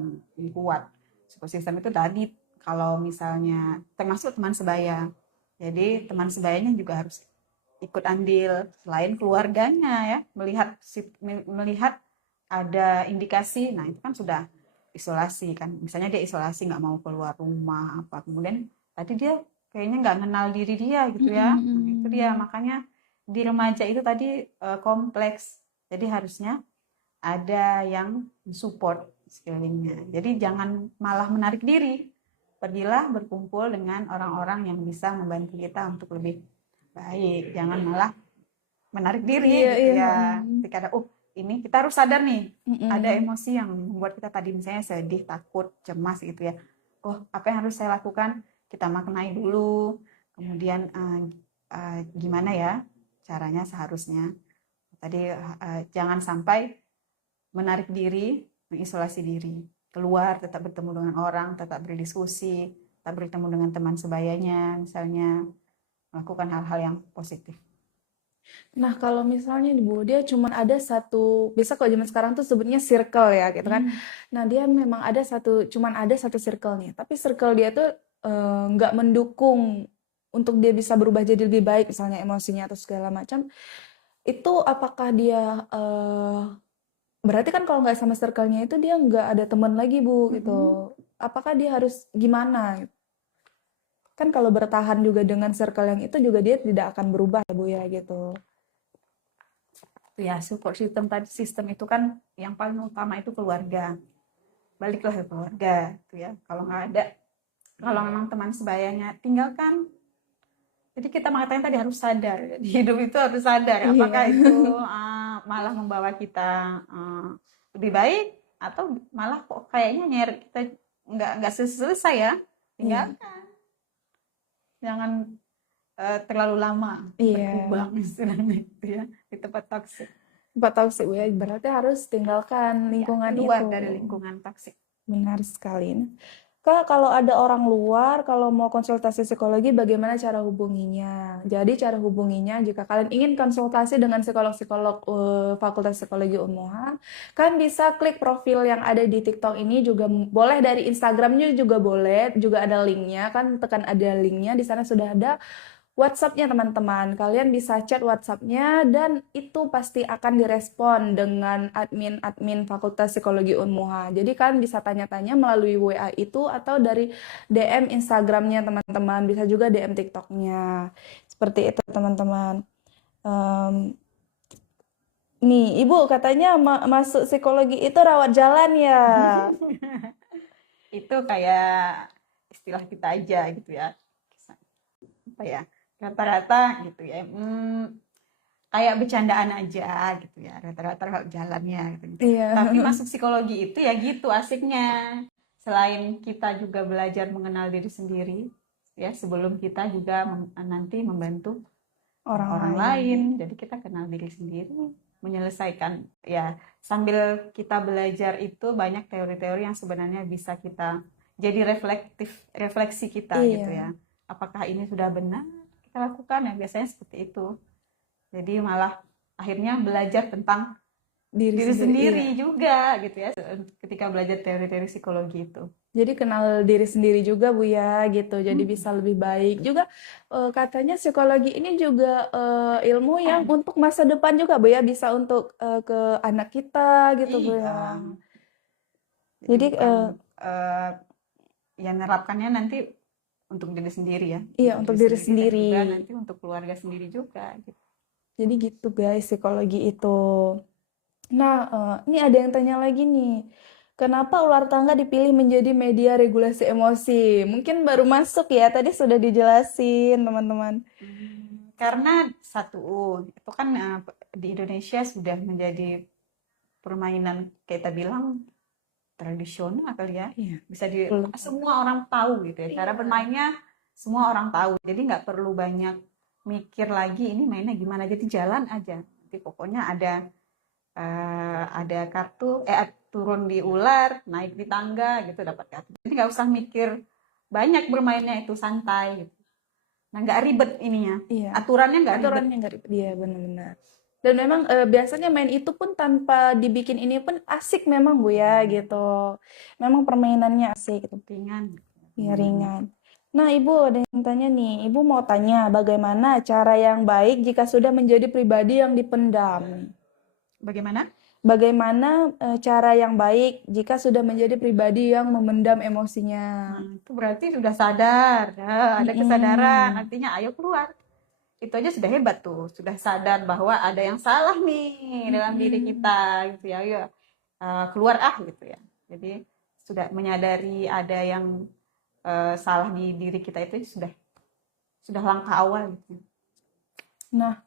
kuat. Support system itu tadi kalau misalnya termasuk teman sebaya. Jadi teman sebayanya juga harus ikut andil selain keluarganya ya, melihat ada indikasi. Nah, itu kan sudah isolasi kan. Misalnya dia isolasi nggak mau keluar rumah apa, kemudian tadi dia kayaknya nggak kenal diri dia gitu ya. Nah, itu dia Mm-mm. makanya di remaja itu tadi kompleks. Jadi harusnya ada yang support sekelilingnya. Jadi jangan malah menarik diri. Pergilah berkumpul dengan orang-orang yang bisa membantu kita untuk lebih baik. Jangan malah menarik Iya, diri gitu iya. ya. Ketika ada, ini kita harus sadar nih, ada Mm-mm. emosi yang membuat kita tadi misalnya sedih, takut, cemas gitu ya. Oh, apa yang harus saya lakukan? Kita maknai dulu. Kemudian gimana ya caranya seharusnya. Tadi jangan sampai menarik diri, mengisolasi diri, keluar, tetap bertemu dengan orang, tetap berdiskusi, tetap bertemu dengan teman sebayanya, misalnya melakukan hal-hal yang positif. Nah, kalau misalnya nih Bu, dia cuman ada satu, biasa kalau zaman sekarang tuh sebutnya circle ya gitu kan. Nah, dia memang ada satu, cuman ada satu circle nih, tapi circle dia tuh nggak mendukung untuk dia bisa berubah jadi lebih baik, misalnya emosinya atau segala macam. Itu apakah dia berarti kan kalau nggak sama circle-nya itu dia nggak ada teman lagi Bu gitu. Apakah dia harus gimana? Kan kalau bertahan juga dengan circle yang itu juga dia tidak akan berubah ya Bu ya gitu. Ya, support system tadi, sistem itu kan yang paling utama itu keluarga. Baliklah ke keluarga, itu ya. Kalau nggak ada, kalau memang teman sebayanya tinggalkan. Jadi kita mengatakan tadi harus sadar, di hidup itu harus sadar. Apakah Iya. itu malah membawa kita lebih baik atau malah kok kayaknya nyeret kita nggak selesai ya. Iya. Tinggalkan, jangan terlalu lama Iya. berkubang istilahnya itu ya di tempat toksik. Tempat toksik Bu ya, berarti harus tinggalkan Ya, lingkungan keluar itu. dari lingkungan toksik. Benar sekali. Nah, Kak, kalau ada orang luar, kalau mau konsultasi psikologi, bagaimana cara hubunginya? Jadi, cara hubunginya, jika kalian ingin konsultasi dengan psikolog-psikolog Fakultas Psikologi Unmuha, kan bisa klik profil yang ada di TikTok ini juga boleh, dari Instagramnya juga boleh, juga ada linknya, kan tekan ada linknya, di sana sudah ada WhatsApp-nya teman-teman. Kalian bisa chat WhatsApp-nya dan itu pasti akan direspon dengan admin-admin Fakultas Psikologi Unmuha. Jadi kalian bisa tanya-tanya melalui WA itu atau dari DM Instagram-nya teman-teman. Bisa juga DM TikTok-nya. Seperti itu teman-teman. Em, nih, Ibu katanya masuk psikologi itu rawat jalan ya. Itu kayak istilah kita aja gitu ya. Apa ya? Rata-rata gitu ya. Kayak bercandaan aja gitu ya. Rata-rata jalannya gitu. Iya. Tapi masuk psikologi itu ya gitu asiknya. Selain kita juga belajar mengenal diri sendiri, ya sebelum kita juga nanti membantu Orang orang lain. lain. Jadi kita kenal diri sendiri, menyelesaikan ya sambil kita belajar itu banyak teori-teori yang sebenarnya bisa kita jadi refleksi kita gitu Iya. ya. Apakah ini sudah benar kita lakukan ya biasanya seperti itu. Jadi malah akhirnya belajar tentang Diri diri sendiri, iya. sendiri juga gitu ya ketika belajar teori-teori psikologi itu. Jadi kenal diri sendiri juga Bu ya gitu. Jadi bisa lebih baik. Juga katanya psikologi ini juga ilmu yang untuk masa depan juga Bu ya, bisa untuk ke anak kita gitu Bu Iya. ya. Jadi Jadi bukan ya nerapkannya nanti untuk diri sendiri ya. iya Untuk untuk diri diri sendiri dan juga sendiri. nanti untuk keluarga sendiri juga gitu. Jadi gitu guys psikologi itu. Nah, ini ada yang tanya lagi nih. Kenapa ular tangga dipilih menjadi media regulasi emosi? Mungkin baru masuk ya, tadi sudah dijelasin teman-teman. Karena satu itu kan di Indonesia sudah menjadi permainan kayak kita bilang tradisional kali ya. Iya, Bisa belum. semua orang tahu gitu ya. Cara Iya. bermainnya semua orang tahu. Jadi nggak perlu banyak mikir lagi ini mainnya gimana. Jadi jalan aja. Jadi pokoknya ada kartu turun di ular, naik di tangga gitu dapat kartu. Jadi nggak usah mikir banyak, bermainnya itu santai gitu. Nah nggak ribet ininya, Iya. aturannya nggak ribet. Aturannya nggak ribet. Iya, benar-benar. Dan memang biasanya main itu pun tanpa dibikin ini pun asik memang Bu ya gitu. Memang permainannya asik gitu. Ringan. Iya, ringan. Nah, Ibu ada yang tanya nih. Ibu mau tanya bagaimana cara yang baik jika sudah menjadi pribadi yang dipendam? Bagaimana? Bagaimana cara yang baik jika sudah menjadi pribadi yang memendam emosinya? Itu berarti sudah sadar, ada kesadaran, Mm-mm. artinya ayo keluar. Itu aja sudah hebat tuh, sudah sadar bahwa ada yang salah nih dalam diri Mm-mm. kita gitu ya, ayo keluar gitu ya. Jadi sudah menyadari ada yang salah di diri kita itu sudah langkah awal gitu. Nah,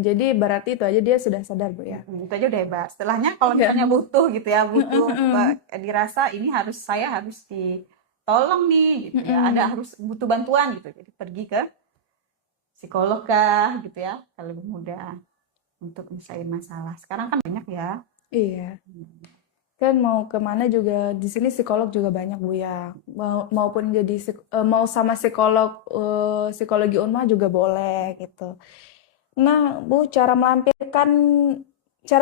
jadi berarti itu aja dia sudah sadar Bu ya? Itu aja udah hebat. Setelahnya kalau Iya. misalnya butuh gitu ya, butuh Mm-mm. dirasa ini saya harus ditolong nih gitu ya. Ada Mm-mm. harus butuh bantuan gitu. Jadi pergi ke psikolog kah gitu ya, kalau lebih mudah untuk menyelesaikan masalah. Sekarang kan banyak ya. Iya. Kan mau kemana juga di sini psikolog juga banyak Bu ya. Maupun jadi mau sama psikolog psikologi Unma juga boleh gitu. Nah, Bu, cara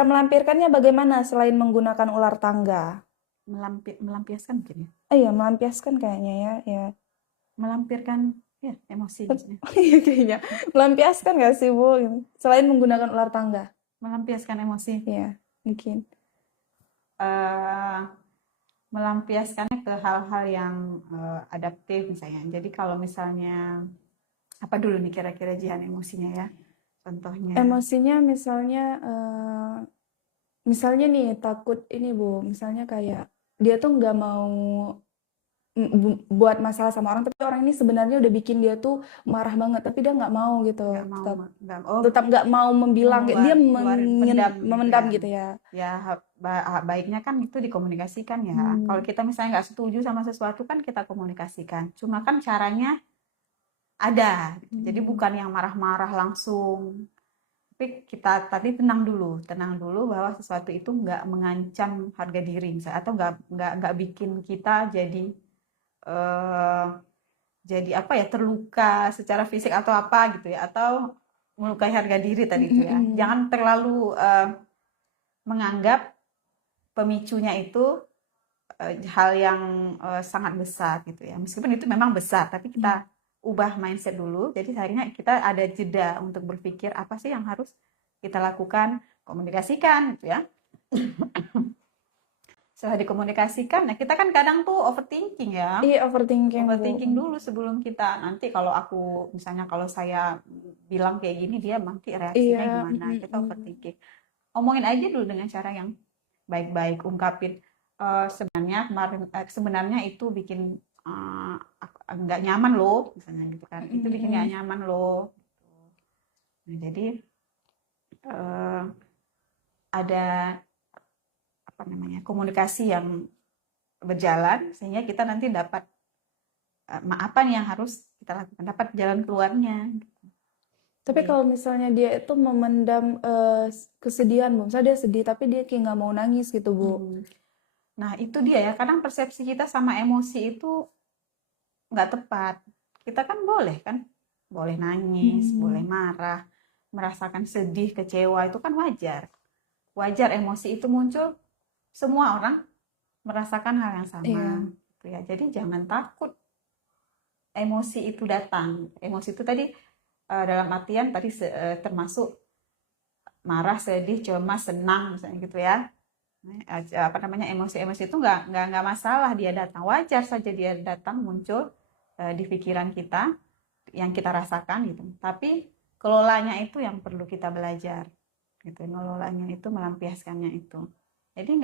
melampirkannya bagaimana selain menggunakan ular tangga? Melampiaskan mungkin ya. Iya, melampiaskan kayaknya ya, ya. Melampirkan ya emosi maksudnya. Iya kayaknya. Melampiaskan nggak sih, Bu? Selain menggunakan ular tangga. Melampiaskan emosi. Iya, mungkin. eh Melampiaskannya ke hal-hal yang adaptif misalnya. Jadi kalau misalnya apa dulu nih kira-kira jihan emosinya ya? Contohnya. Emosinya misalnya nih takut ini Bu, misalnya kayak dia tuh nggak mau buat masalah sama orang, tapi orang ini sebenarnya udah bikin dia tuh marah banget, tapi dia nggak mau gitu, Nggak mau, tetap nggak mau membilang, dia pendam gitu memendam ya. gitu ya. Ya baiknya kan itu dikomunikasikan ya. Kalau kita misalnya nggak setuju sama sesuatu kan kita komunikasikan. Cuma kan caranya ada. Jadi bukan yang marah-marah langsung. Tapi kita tadi tenang dulu bahwa sesuatu itu nggak mengancam harga diri misalnya, atau nggak bikin kita eh, jadi apa ya, terluka secara fisik atau apa gitu ya, atau melukai harga diri tadi itu ya. Jangan terlalu menganggap pemicunya itu hal yang sangat besar gitu ya. Meskipun itu memang besar, tapi kita ubah mindset dulu. Jadi akhirnya kita ada jeda untuk berpikir apa sih yang harus kita lakukan, komunikasikan gitu ya. Setelah dikomunikasikan, nah kita kan kadang tuh overthinking ya. Iya, overthinking, Bu. Overthinking dulu sebelum kita, nanti kalau aku misalnya kalau saya bilang kayak gini, dia nanti reaksinya Iya, gimana, kita overthinking. Omongin aja dulu dengan cara yang baik-baik, ungkapin sebenarnya itu bikin nggak nyaman loh misalnya gitu kan, itu bikin nggak nyaman loh. Nah, jadi ada apa namanya, komunikasi yang berjalan sehingga kita nanti dapat apa nih yang harus kita lakukan, dapat jalan keluarnya. Tapi kalau misalnya dia itu memendam kesedihan, Bu. Misalnya dia sedih, tapi dia kayak nggak mau nangis gitu, Bu. Nah, itu dia ya, kadang persepsi kita sama emosi itu nggak tepat. Kita kan, boleh nangis, boleh marah, merasakan sedih, kecewa, itu kan wajar. Wajar emosi itu muncul, semua orang merasakan hal yang sama. Iya. Gitu ya. Jadi jangan takut emosi itu datang. Emosi itu tadi dalam artian tadi termasuk marah, sedih, cemas, senang misalnya gitu ya. Apa namanya, emosi-emosi itu nggak masalah dia datang, wajar saja dia datang muncul di pikiran kita yang kita rasakan gitu. Tapi kelolanya itu yang perlu kita belajar gitu, ngelolanya itu, melampiaskannya itu. Jadi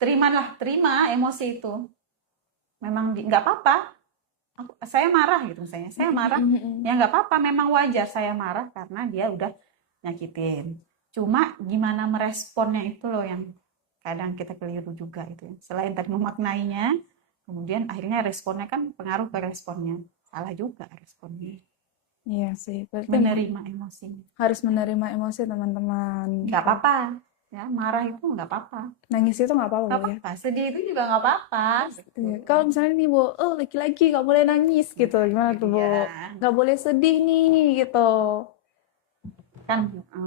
terima emosi itu, memang nggak apa-apa. Saya marah gitu misalnya, saya marah ya nggak apa-apa, memang wajar saya marah karena dia udah nyakitin. Cuma gimana meresponnya itu loh yang kadang kita keliru juga itu ya. Selain tadi memaknainya, kemudian akhirnya responnya kan pengaruh ke responnya, salah juga responnya. Iya sih, berarti Menerima emosi, harus menerima emosi teman-teman. nggak apa-apa ya, marah itu nggak apa-apa, Nangis itu nggak apa-apa, nggak Bu ya. apa-apa, sedih itu juga nggak apa-apa gitu. Iya. Kalau misalnya nih, Bu, oh laki-laki nggak boleh nangis gitu, gimana tuh, Bu? Iya. Nggak boleh sedih nih gitu. Kan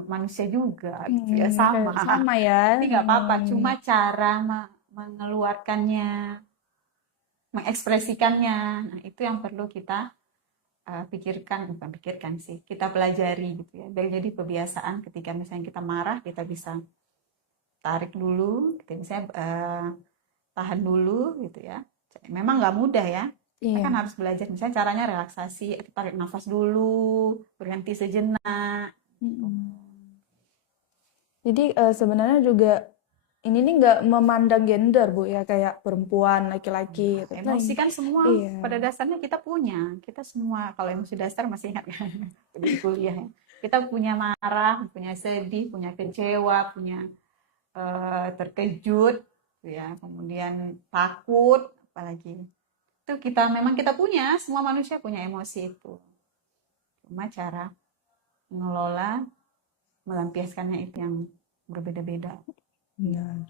manusia juga gitu ya, sama. Sama ya. Jadi nggak apa-apa, cuma cara mengeluarkannya, mengekspresikannya, nah itu yang perlu kita bukan pikirkan sih, kita pelajari gitu ya, biar jadi kebiasaan. Ketika misalnya kita marah, kita bisa tarik dulu, kita bisa tahan dulu gitu ya. Memang nggak mudah ya, kita Iya. kan harus belajar. Misalnya caranya relaksasi, tarik nafas dulu, berhenti sejenak. Jadi sebenarnya juga ini nih nggak memandang gender, Bu ya, kayak perempuan, laki-laki gitu. Emosi kan semua Iya. pada dasarnya kita punya. Kita semua, kalau emosi dasar masih ingat kan di kuliah ya. Kita punya marah, punya sedih, punya kecewa, punya terkejut, ya, kemudian takut, apalagi. Itu memang kita punya, semua manusia punya emosi itu. Cuma cara mengelola, melampiaskannya itu yang berbeda-beda. Benar.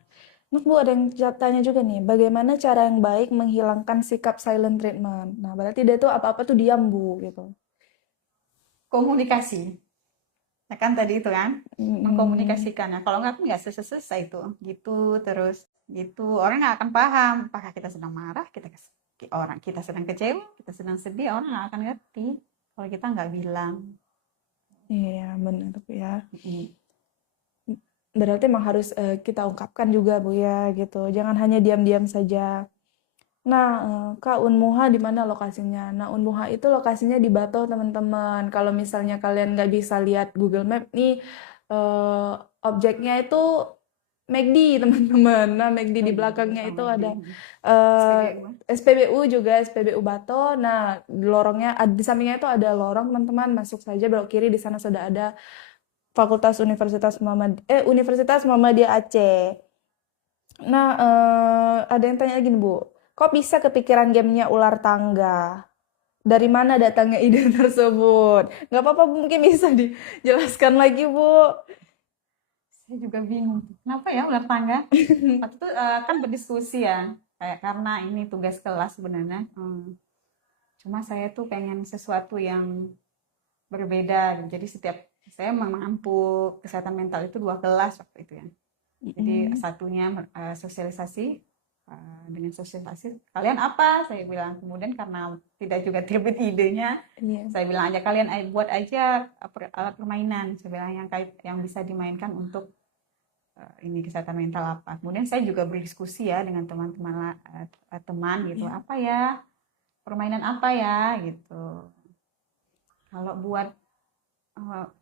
Nah, Bu, ada yang tanya juga nih, bagaimana cara yang baik menghilangkan sikap silent treatment? Nah, berarti dia tuh apa-apa tuh diam, Bu, gitu. Komunikasi, ya kan tadi itu kan, Mm-mm. mengkomunikasikan. Nah, kalau nggak selesai itu, gitu terus, gitu orang nggak akan paham. Apakah kita sedang marah, kita sedang kecewa, kita sedang sedih, orang nggak akan ngerti kalau kita nggak bilang. Iya, benar, Bu ya. Mm. Berarti emang harus kita ungkapkan juga, Bu ya, gitu. Jangan hanya diam-diam saja. Nah, Kak, Unmuha di mana lokasinya? Nah, Unmuha itu lokasinya di Bato, teman-teman. Kalau misalnya kalian nggak bisa lihat Google Map nih, eh, objeknya itu McD, teman-teman. Nah, McD Oh di iya, belakangnya Bang itu Magdi. ada eh, SPBU. SPBU juga, SPBU Bato. Nah, di lorongnya, di sampingnya itu ada lorong, teman-teman. Masuk saja belok kiri, di sana sudah ada Universitas Muhammadiyah Aceh. Nah, ada yang tanya lagi nih, Bu. Kok bisa kepikiran gamenya ular tangga? Dari mana datangnya ide tersebut? Nggak apa-apa, Bu, mungkin bisa dijelaskan lagi, Bu. Saya juga bingung. Kenapa ya ular tangga? Waktu itu kan berdiskusi ya, kayak karena ini tugas kelas sebenarnya. Cuma saya tuh pengen sesuatu yang berbeda. Jadi saya mampu kesehatan mental itu 2 kelas waktu itu ya. Jadi Mm, satunya sosialisasi, dengan sosialisasi kalian apa? Saya bilang. Kemudian karena tidak juga terbit idenya, iya, saya bilang aja kalian buat aja alat permainan. Saya bilang yang bisa dimainkan untuk ini kesehatan mental apa. Kemudian saya juga berdiskusi ya dengan teman gitu. iya, Apa ya? Permainan apa ya gitu. Kalau buat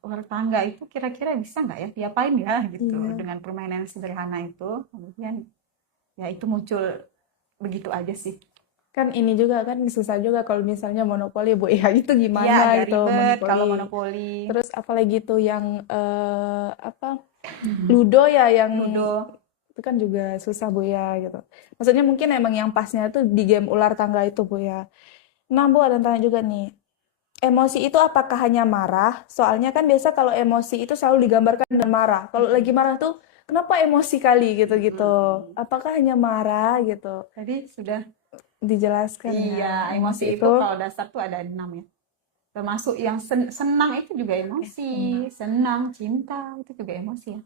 ular tangga itu kira-kira bisa nggak ya diapain ya gitu iya. dengan permainan sederhana itu. Kemudian ya itu muncul begitu aja sih. Kan ini juga kan susah juga kalau misalnya monopoli, Bu. Ya, itu Iya gimana agak gitu ribet kalau monopoli. monopoli. Terus apalagi tuh yang apa? Ludo ya, yang Ludo. itu kan juga susah, Bu ya, gitu. Maksudnya mungkin emang yang pasnya tuh di game ular tangga itu, Bu ya. Nah, Bu, ada yang tanya juga nih. Emosi itu apakah hanya marah? Soalnya kan biasa kalau emosi itu selalu digambarkan dengan marah. Kalau lagi marah tuh, kenapa emosi kali gitu-gitu? Apakah hanya marah gitu? Tadi sudah. Dijelaskan ya, Iya, emosi emosi itu itu kalau dasar tuh ada 6 ya. Termasuk yang senang itu juga ya emosi, tenang. senang, cinta itu juga emosi ya.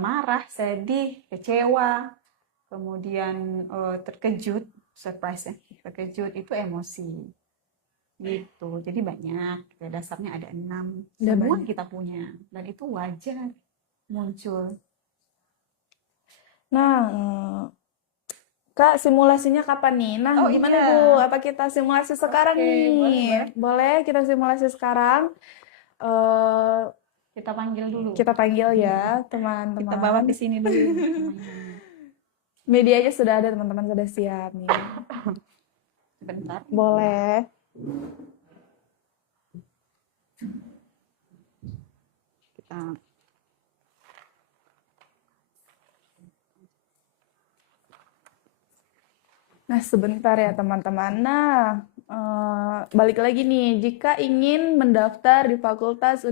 Marah, sedih, kecewa, kemudian terkejut, surprise ya, terkejut itu emosi gitu. Jadi banyak, ya, dasarnya ada 6. Udah Semua banyak. kita punya dan itu wajar muncul. Nah, Kak, simulasinya kapan nih? Nah, Oh gimana iya, Bu? Apa kita simulasi sekarang oke, boleh boleh. nih? Boleh kita simulasi sekarang? eh Kita panggil dulu. kita panggil ya, Kita bawa teman-teman. ke sini dulu mainannya. Medianya sudah ada, teman-teman sudah siap nih. Sebentar. Boleh. Kita Nah, sebentar ya teman-teman. Nah, balik lagi nih, jika ingin mendaftar di Fakultas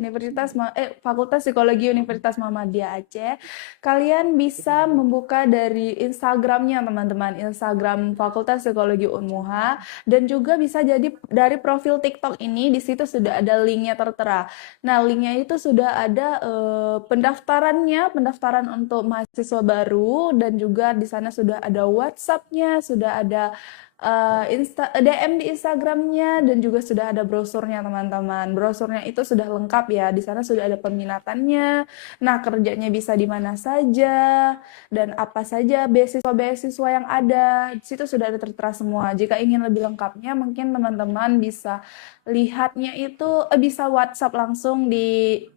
Psikologi Universitas Muhammadiyah Aceh, kalian bisa membuka dari Instagramnya teman-teman, Instagram Fakultas Psikologi Unmuha, dan juga bisa jadi dari profil TikTok ini, di situ sudah ada linknya tertera. Nah, linknya itu sudah ada pendaftaran untuk mahasiswa baru, dan juga di sana sudah ada WhatsApp-nya, sudah ada DM di Instagramnya, dan juga sudah ada brosurnya teman-teman. Brosurnya itu sudah lengkap ya. Di sana sudah ada peminatannya. Nah, kerjanya bisa di mana saja dan apa saja beasiswa-beasiswa yang ada. Di situ sudah ada tertera semua. Jika ingin lebih lengkapnya, mungkin teman-teman bisa lihatnya itu bisa WhatsApp langsung di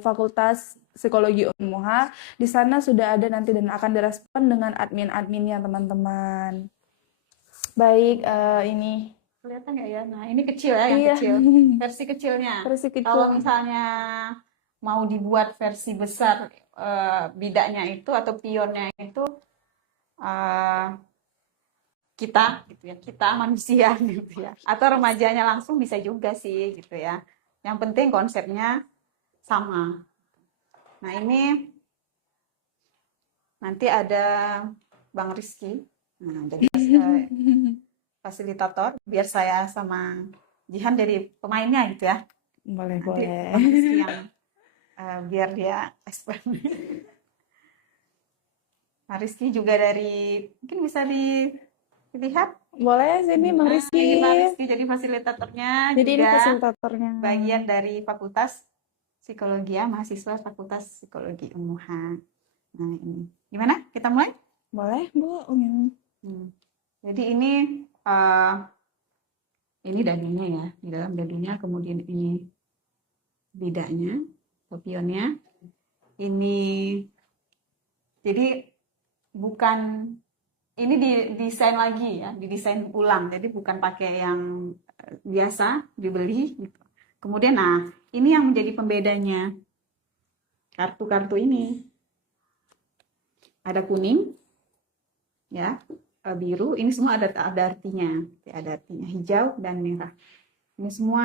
Fakultas Psikologi Unmuha. Di sana sudah ada nanti dan akan direspon dengan admin-adminnya teman-teman. Baik, ini kelihatan nggak ya? Nah, ini kecil ya, yang iya kecil. Versi kecilnya. versi Kalau kecil. misalnya mau dibuat versi besar bidaknya itu atau pionnya itu eh, kita gitu ya, kita manusia gitu ya. Atau remajanya langsung bisa juga sih gitu ya. Yang penting konsepnya sama. Nah, ini nanti ada Bang Rizky. Nah, jadi fasilitator, biar saya sama Jihan jadi pemainnya gitu ya. Boleh, Nanti boleh. Bang Rizky yang biar dia expert. Nah, Rizky juga dari, mungkin bisa dilihat. Boleh sini Bang Nah, Rizky. ini Bang Rizky jadi fasilitatornya Jadi ini juga fasilitatornya. bagian dari Fakultas Psikologi ya, mahasiswa Fakultas Psikologi UNUHA. Nah, ini. Gimana? Kita mulai? Boleh, Bu. Jadi ini dadunya ya, di dalam dadunya, kemudian ini lidahnya, topionnya. Ini jadi bukan, ini didesain lagi ya, didesain ulang. Jadi bukan pakai yang biasa dibeli gitu. Kemudian nah, ini yang menjadi pembedanya. Kartu-kartu ini ada kuning ya, biru, ini semua ada artinya. Ada artinya hijau dan merah. Ini semua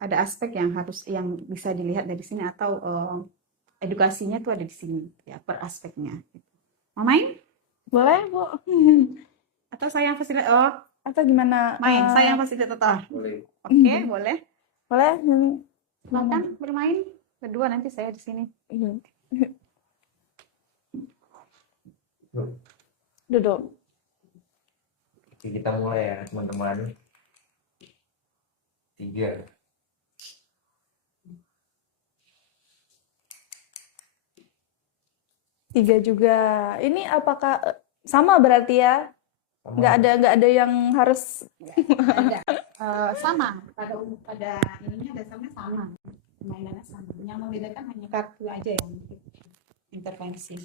ada aspek yang bisa dilihat dari sini, atau edukasinya tuh ada di sini ya, per aspeknya. Mau main? Boleh, Bu. Atau saya yang fasilitator? Atau gimana? Main, saya yang fasilitator. Oke, boleh. Boleh. Silakan bermain berdua, nanti saya di sini. Duduk. Oke, kita mulai ya teman-teman. 3. Tiga juga. Ini apakah sama berarti ya? Nggak ada yang harus Ada. Sama pada ininya dasarnya sama, mainannya sama. Yang membedakan hanya kartu aja yang intervensi.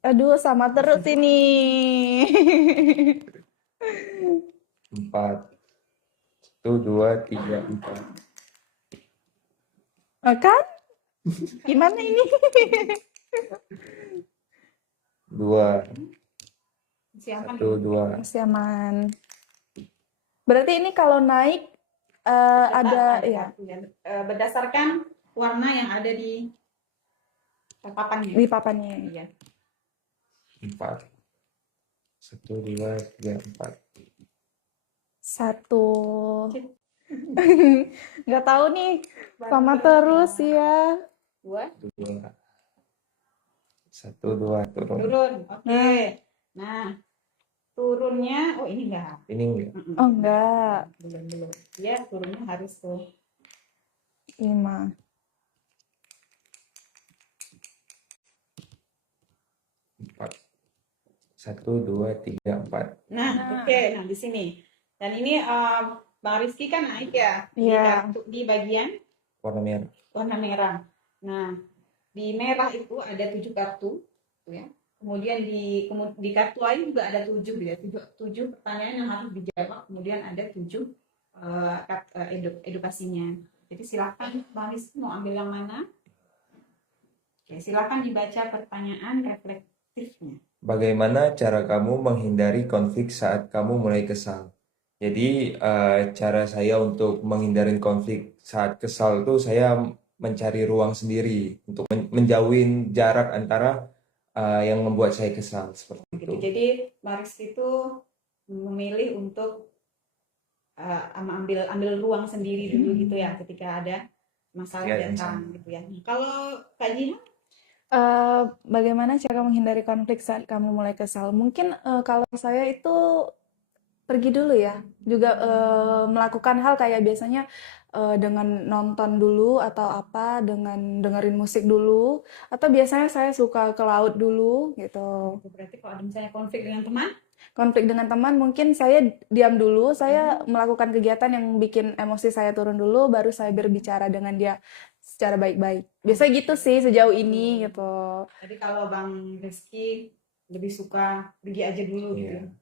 Aduh, sama terus ini. 4. 1, 2, 3, 4. Kan? Gimana ini? 2. Siapa 1, 2. Masih aman. Berarti ini kalau naik ada ya kartu ya. Berdasarkan warna yang ada di papannya. di papannya. Iya. 4. 1, 2, 3, 4. 1. Nggak tahu nih. Sama terus ya. 2. 2. 1, 2, turun. Turun. Oke. Nah, turunnya, oh ini enggak. Ini enggak. Oh, enggak. Belum. Ya, turunnya harus tuh 5. 4. 1, 2, 3, 4. Nah, oke. Nah, di sini. Dan ini Bang Rizky kan naik ya, Iya. di bagian Warna merah. warna merah. Nah, di merah itu ada 7 kartu, tuh ya. Kemudian di kartu lain juga ada 7 ya, 7 pertanyaan yang harus dijawab. Kemudian ada 7 edukasinya. Jadi silakan Bang Rizky mau ambil yang mana? Oke, silakan dibaca pertanyaan reflektifnya. Bagaimana cara kamu menghindari konflik saat kamu mulai kesal? Jadi cara saya untuk menghindari konflik saat kesal itu saya mencari ruang sendiri untuk menjauhin jarak antara yang membuat saya kesal seperti itu. Jadi Maris itu memilih untuk ambil ruang sendiri dulu gitu ya, ketika ada masalah Ya, datang gitu ya. Kalau Kak Jihan? Bagaimana cara menghindari konflik saat kamu mulai kesal? Mungkin kalau saya itu pergi dulu ya, juga melakukan hal kayak biasanya dengan nonton dulu atau apa, dengan dengerin musik dulu, atau biasanya saya suka ke laut dulu gitu. Berarti kalau ada misalnya konflik dengan teman? Konflik dengan teman mungkin saya diam dulu, saya melakukan kegiatan yang bikin emosi saya turun dulu, baru saya berbicara dengan dia secara baik-baik. Biasanya gitu sih sejauh ini gitu. Jadi kalau Bang Rizky lebih suka pergi aja dulu gitu. Iya.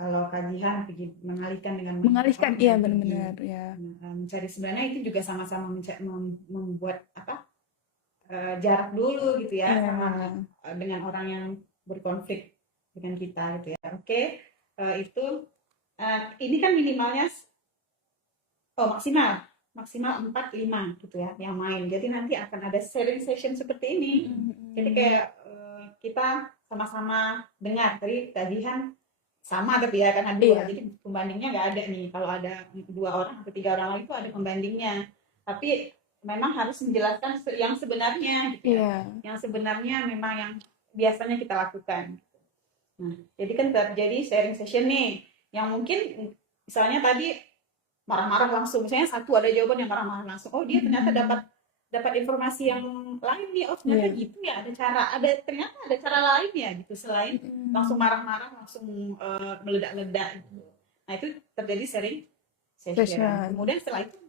Kalau Kak Jihan pergi mengalihkan dengan Mengalihkan, iya pergi. benar-benar ya. Mencari, sebenarnya itu juga sama-sama membuat jarak dulu gitu ya, Iya. sama dengan orang yang berkonflik dengan kita gitu ya. Oke, itu ini kan minimalnya maksimal maksimal 4-5 gitu ya yang main. Jadi nanti akan ada sharing session seperti ini. Jadi kayak kita sama-sama dengar tadi tagihan sama tapi ya kan ada dua. Iya. Jadi pembandingnya nggak ada nih. Kalau ada 2 orang atau 3 orang lagi itu ada pembandingnya. Tapi memang harus menjelaskan yang sebenarnya gitu ya. Iya. Yang sebenarnya memang yang biasanya kita lakukan. Nah, jadi kan terjadi sharing session nih, yang mungkin misalnya tadi marah-marah langsung, misalnya satu ada jawaban yang marah-marah langsung, oh dia ternyata dapat informasi yang lain nih, oh ternyata Iya. gitu ya, ternyata ada cara lain ya gitu, selain langsung marah-marah, langsung meledak-ledak gitu. Nah itu terjadi sharing session. Session. Kemudian setelah itu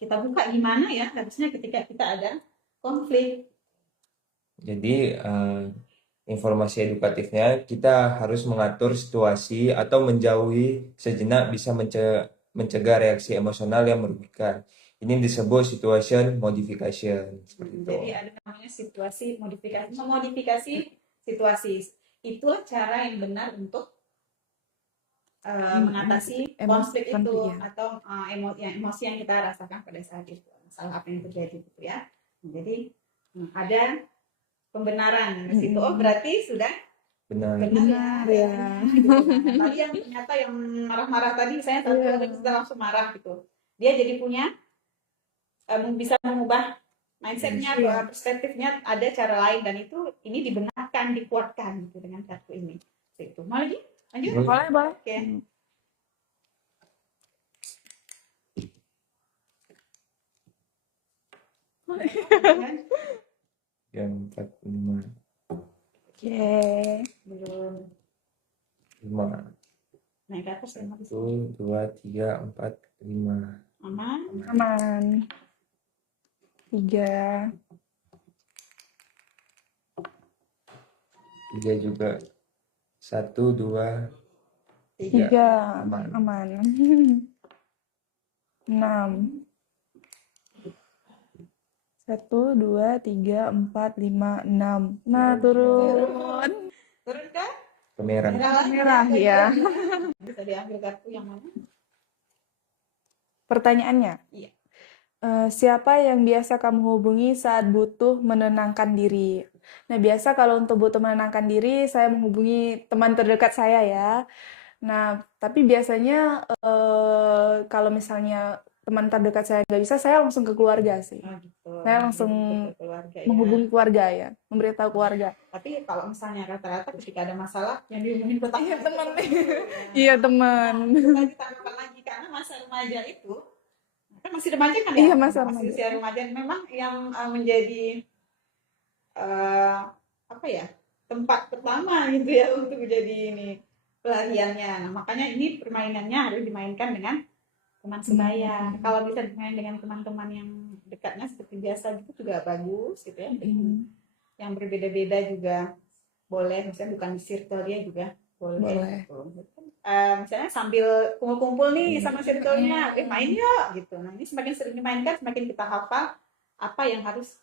kita buka gimana ya harusnya ketika kita ada konflik. Jadi informasi edukatifnya kita harus mengatur situasi atau menjauhi sejenak bisa mencegah reaksi emosional yang merugikan. Ini disebut situation modification seperti itu. Jadi ada namanya situasi modifikasi, memodifikasi situasi. Itulah cara yang benar untuk mengatasi konflik itu ya. atau emosi yang kita rasakan pada saat itu, masalah apa yang terjadi gitu ya. Jadi ada pembenaran di situ. Oh berarti sudah Benar. benar ya. gitu. Nah, tadi yang ternyata yang marah-marah tadi, saya satu orang sudah langsung marah gitu. Dia jadi punya bisa mengubah mindsetnya, perspektifnya, ada cara lain dan itu ini dibenarkan, dikuatkan gitu dengan kartu ini. Itu. Mau lagi? Lanjut? Boleh. Oke. Yang 4, 5. Oke. Belum. 5. Naik ke atas 1, 2, 3, 4, 5. Aman. 3. 3 juga. 1, 2, 3. Aman. 6. 1, 2, 3, 4, 5, 6. Nah, turun. Turun kan? Ke merah. Merah ya. Bisa diambil kartu yang mana? Pertanyaannya. Iya. Siapa yang biasa kamu hubungi saat butuh menenangkan diri? Nah, biasa kalau untuk butuh menenangkan diri, saya menghubungi teman terdekat saya ya. Nah, tapi biasanya kalau misalnya teman terdekat saya nggak bisa, saya langsung ke keluarga sih. Oh, gitu. Saya langsung Ke keluarga, menghubungi keluarga ya, memberitahu keluarga. Tapi kalau misalnya rata-rata ketika ada masalah yang dihubungin pertama teman. Iya, teman. Kita ditambahkan lagi karena masa remaja itu kan masih remaja kan ya? Iya, masa masih remaja. usia remaja memang yang menjadi apa ya, tempat pertama gitu ya untuk jadi ini pelariannya. Nah, makanya ini permainannya harus dimainkan dengan teman sebaya. Kalau bisa dimain dengan teman-teman yang dekatnya seperti biasa gitu juga bagus gitu ya. Yang berbeda-beda juga boleh, misalnya bukan di circle dia juga boleh. Gitu. Misalnya sambil kumpul-kumpul nih sama circle-nya, main yuk gitu. Nah ini semakin sering dimainkan, semakin kita hafal apa yang harus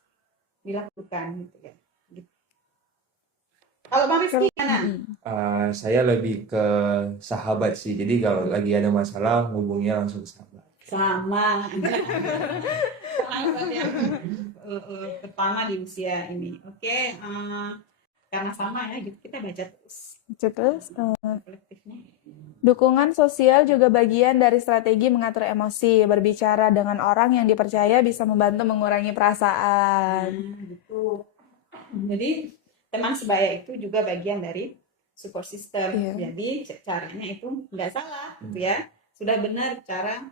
dilakukan gitu ya. Gitu. Kalau Bang Rizky gimana? Saya lebih ke sahabat sih. Jadi kalau lagi ada masalah, hubungnya langsung ke sahabat. Sama. Sahabat yang pertama di usia ini. Oke. Karena sama ya, gitu kita baca terus. Kolektifnya. Dukungan sosial juga bagian dari strategi mengatur emosi. Berbicara dengan orang yang dipercaya bisa membantu mengurangi perasaan. Gitu. Jadi teman sebaya itu juga bagian dari support system. Jadi caranya itu nggak salah, gitu ya. Sudah benar cara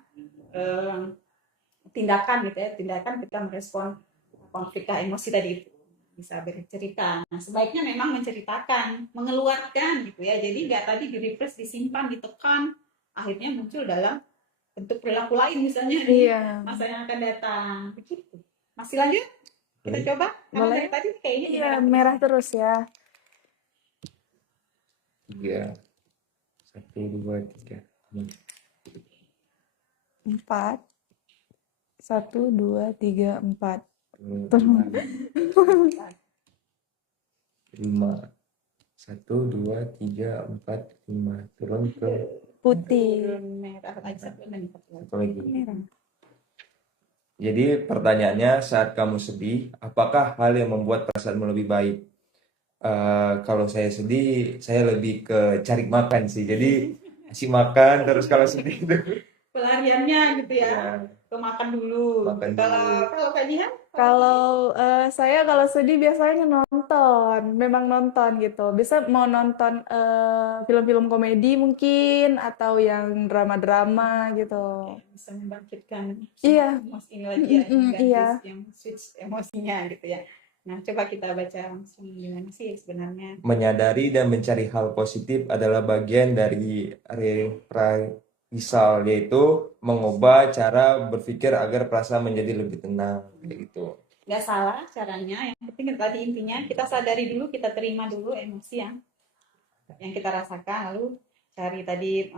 tindakan gitu ya. Tindakan kita merespon konflik emosi tadi itu. Bisa bercerita. Nah, sebaiknya memang menceritakan, mengeluarkan gitu ya. Jadi nggak tadi di-repress, disimpan, ditekan, akhirnya muncul dalam bentuk perilaku lain misalnya di masa yang akan datang. Begitu. Masih lanjut? Kita coba. Boleh. Dari tadi kayaknya merah terus ya. 3. 1, 2, 3. 4. 1, 2, 3, 4. 5. 1, 2, 3, 4, 5. Turun ke putih. merah. Satu lagi. Jadi pertanyaannya, saat kamu sedih, apakah hal yang membuat perasaanmu lebih baik? Kalau saya sedih, saya lebih ke cari makan sih. Jadi kasih makan, terus kalau sedih itu Pelariannya gitu ya, ya ke makan dulu. makan Kalau dulu. kalau Kak Jihan, kalau sedih? Kalau saya kalau sedih biasanya nonton, memang nonton gitu. Bisa mau nonton film-film komedi mungkin atau yang drama-drama gitu. Oke, bisa membangkitkan Iya, semangat emosi ini lagi ya, mengganti iya. yang switch emosinya gitu ya. Nah, coba kita baca langsung gimana sih sebenarnya. Menyadari dan mencari hal positif adalah bagian dari reprisal, yaitu mengubah cara berpikir agar perasaan menjadi lebih tenang, kayak gitu. Nggak salah caranya, yang penting tadi intinya kita sadari dulu, kita terima dulu emosi yang kita rasakan, lalu cari tadi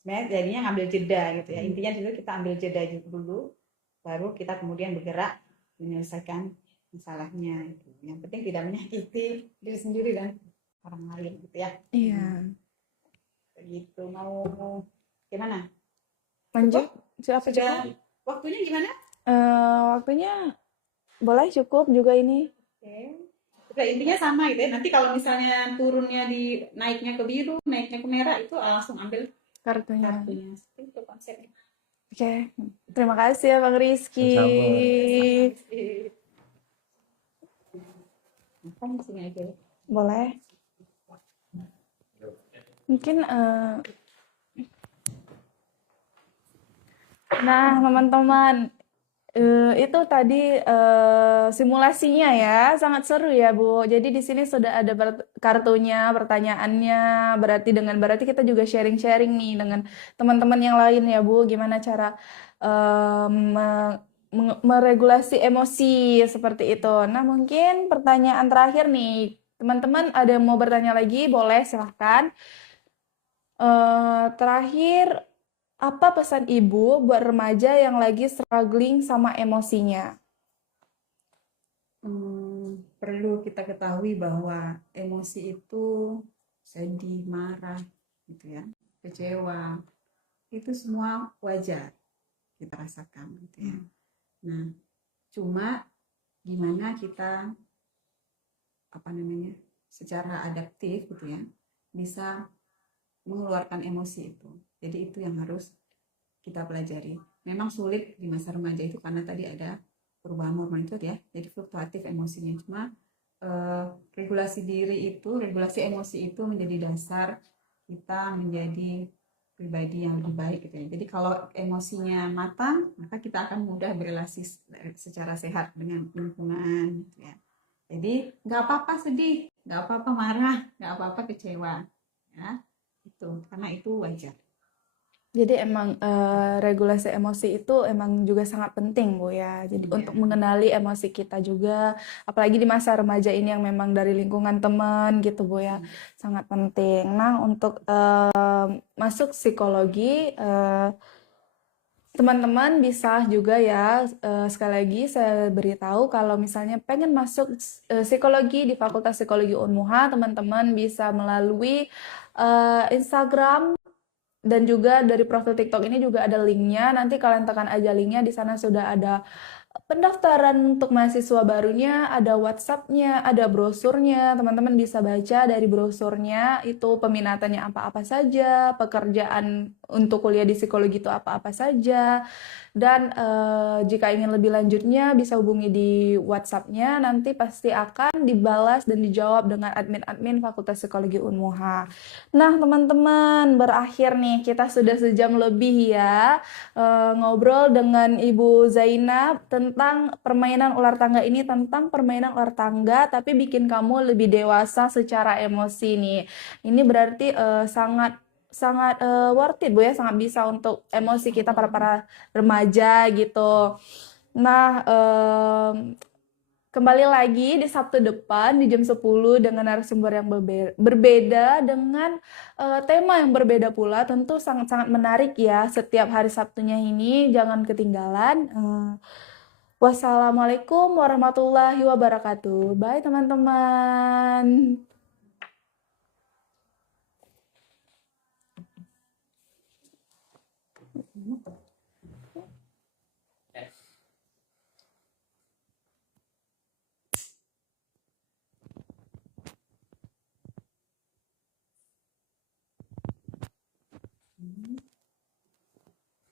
sebenarnya jadinya ngambil jeda gitu ya. Intinya dulu kita ambil jeda dulu, baru kita kemudian bergerak menyelesaikan masalahnya itu. Yang penting tidak menyakiti diri sendiri dan orang lain gitu ya. Iya. Gitu. Mau gimana? Lanjut, Cukup? siapa Sudah cukup? waktunya gimana? Waktunya boleh cukup juga ini Oke. Oke, intinya sama gitu ya. Nanti kalau misalnya turunnya di naiknya ke biru, naiknya ke merah itu langsung ambil kartunya. kartunya. Seperti itu konsepnya. Oke, terima kasih ya Bang Rizky. Sama-sama. Apa di sini aja ya? Boleh. Mungkin, nah teman-teman, itu tadi simulasinya ya, sangat seru ya Bu. Jadi di sini sudah ada kartunya, pertanyaannya. Berarti kita juga sharing-sharing nih dengan teman-teman yang lain ya Bu. Gimana cara meregulasi emosi seperti itu. Nah mungkin pertanyaan terakhir nih, teman-teman ada yang mau bertanya lagi? Boleh silahkan. Terakhir, apa pesan ibu buat remaja yang lagi struggling sama emosinya? Perlu kita ketahui bahwa emosi itu sedih, marah, gitu ya, kecewa, itu semua wajar kita rasakan, gitu ya. Nah, cuma gimana kita secara adaptif, gitu ya, bisa mengeluarkan emosi itu. Jadi itu yang harus kita pelajari. Memang sulit di masa remaja itu karena tadi ada perubahan hormon itu ya, jadi fluktuatif emosinya. Cuma regulasi emosi itu menjadi dasar kita menjadi pribadi yang lebih baik gitu ya. Jadi kalau emosinya matang, maka kita akan mudah berelasi secara sehat dengan lingkungan gitu ya. Jadi nggak apa-apa sedih, nggak apa-apa marah, nggak apa-apa kecewa, ya itu karena itu wajar. Jadi emang regulasi emosi itu emang juga sangat penting Bu ya. Jadi Iya. untuk mengenali emosi kita juga, apalagi di masa remaja ini yang memang dari lingkungan teman gitu Bu ya, sangat penting. Nah untuk masuk psikologi, teman-teman bisa juga ya, sekali lagi saya beritahu kalau misalnya pengen masuk psikologi di Fakultas Psikologi Unmuha, teman-teman bisa melalui Instagram dan juga dari profil TikTok ini juga ada linknya. Nanti kalian tekan aja linknya, di sana sudah ada pendaftaran untuk mahasiswa barunya, ada WhatsApp-nya, ada brosurnya. Teman-teman bisa baca dari brosurnya itu peminatannya apa-apa saja, pekerjaan untuk kuliah di psikologi itu apa-apa saja. Dan jika ingin lebih lanjutnya bisa hubungi di WhatsApp-nya, nanti pasti akan dibalas dan dijawab dengan admin-admin Fakultas Psikologi Unmuha. Nah, teman-teman, berakhir nih kita sudah sejam lebih ya ngobrol dengan Ibu Zainab tentang permainan ular tangga ini, tentang permainan ular tangga tapi bikin kamu lebih dewasa secara emosi nih. Ini berarti sangat sangat worth it Bu ya, sangat bisa untuk emosi kita para remaja gitu. Nah, kembali lagi di Sabtu depan di jam 10 dengan narasumber yang berbeda dengan tema yang berbeda pula. Tentu sangat-sangat menarik ya setiap hari Sabtunya ini, jangan ketinggalan. Wassalamualaikum warahmatullahi wabarakatuh. Bye teman-teman.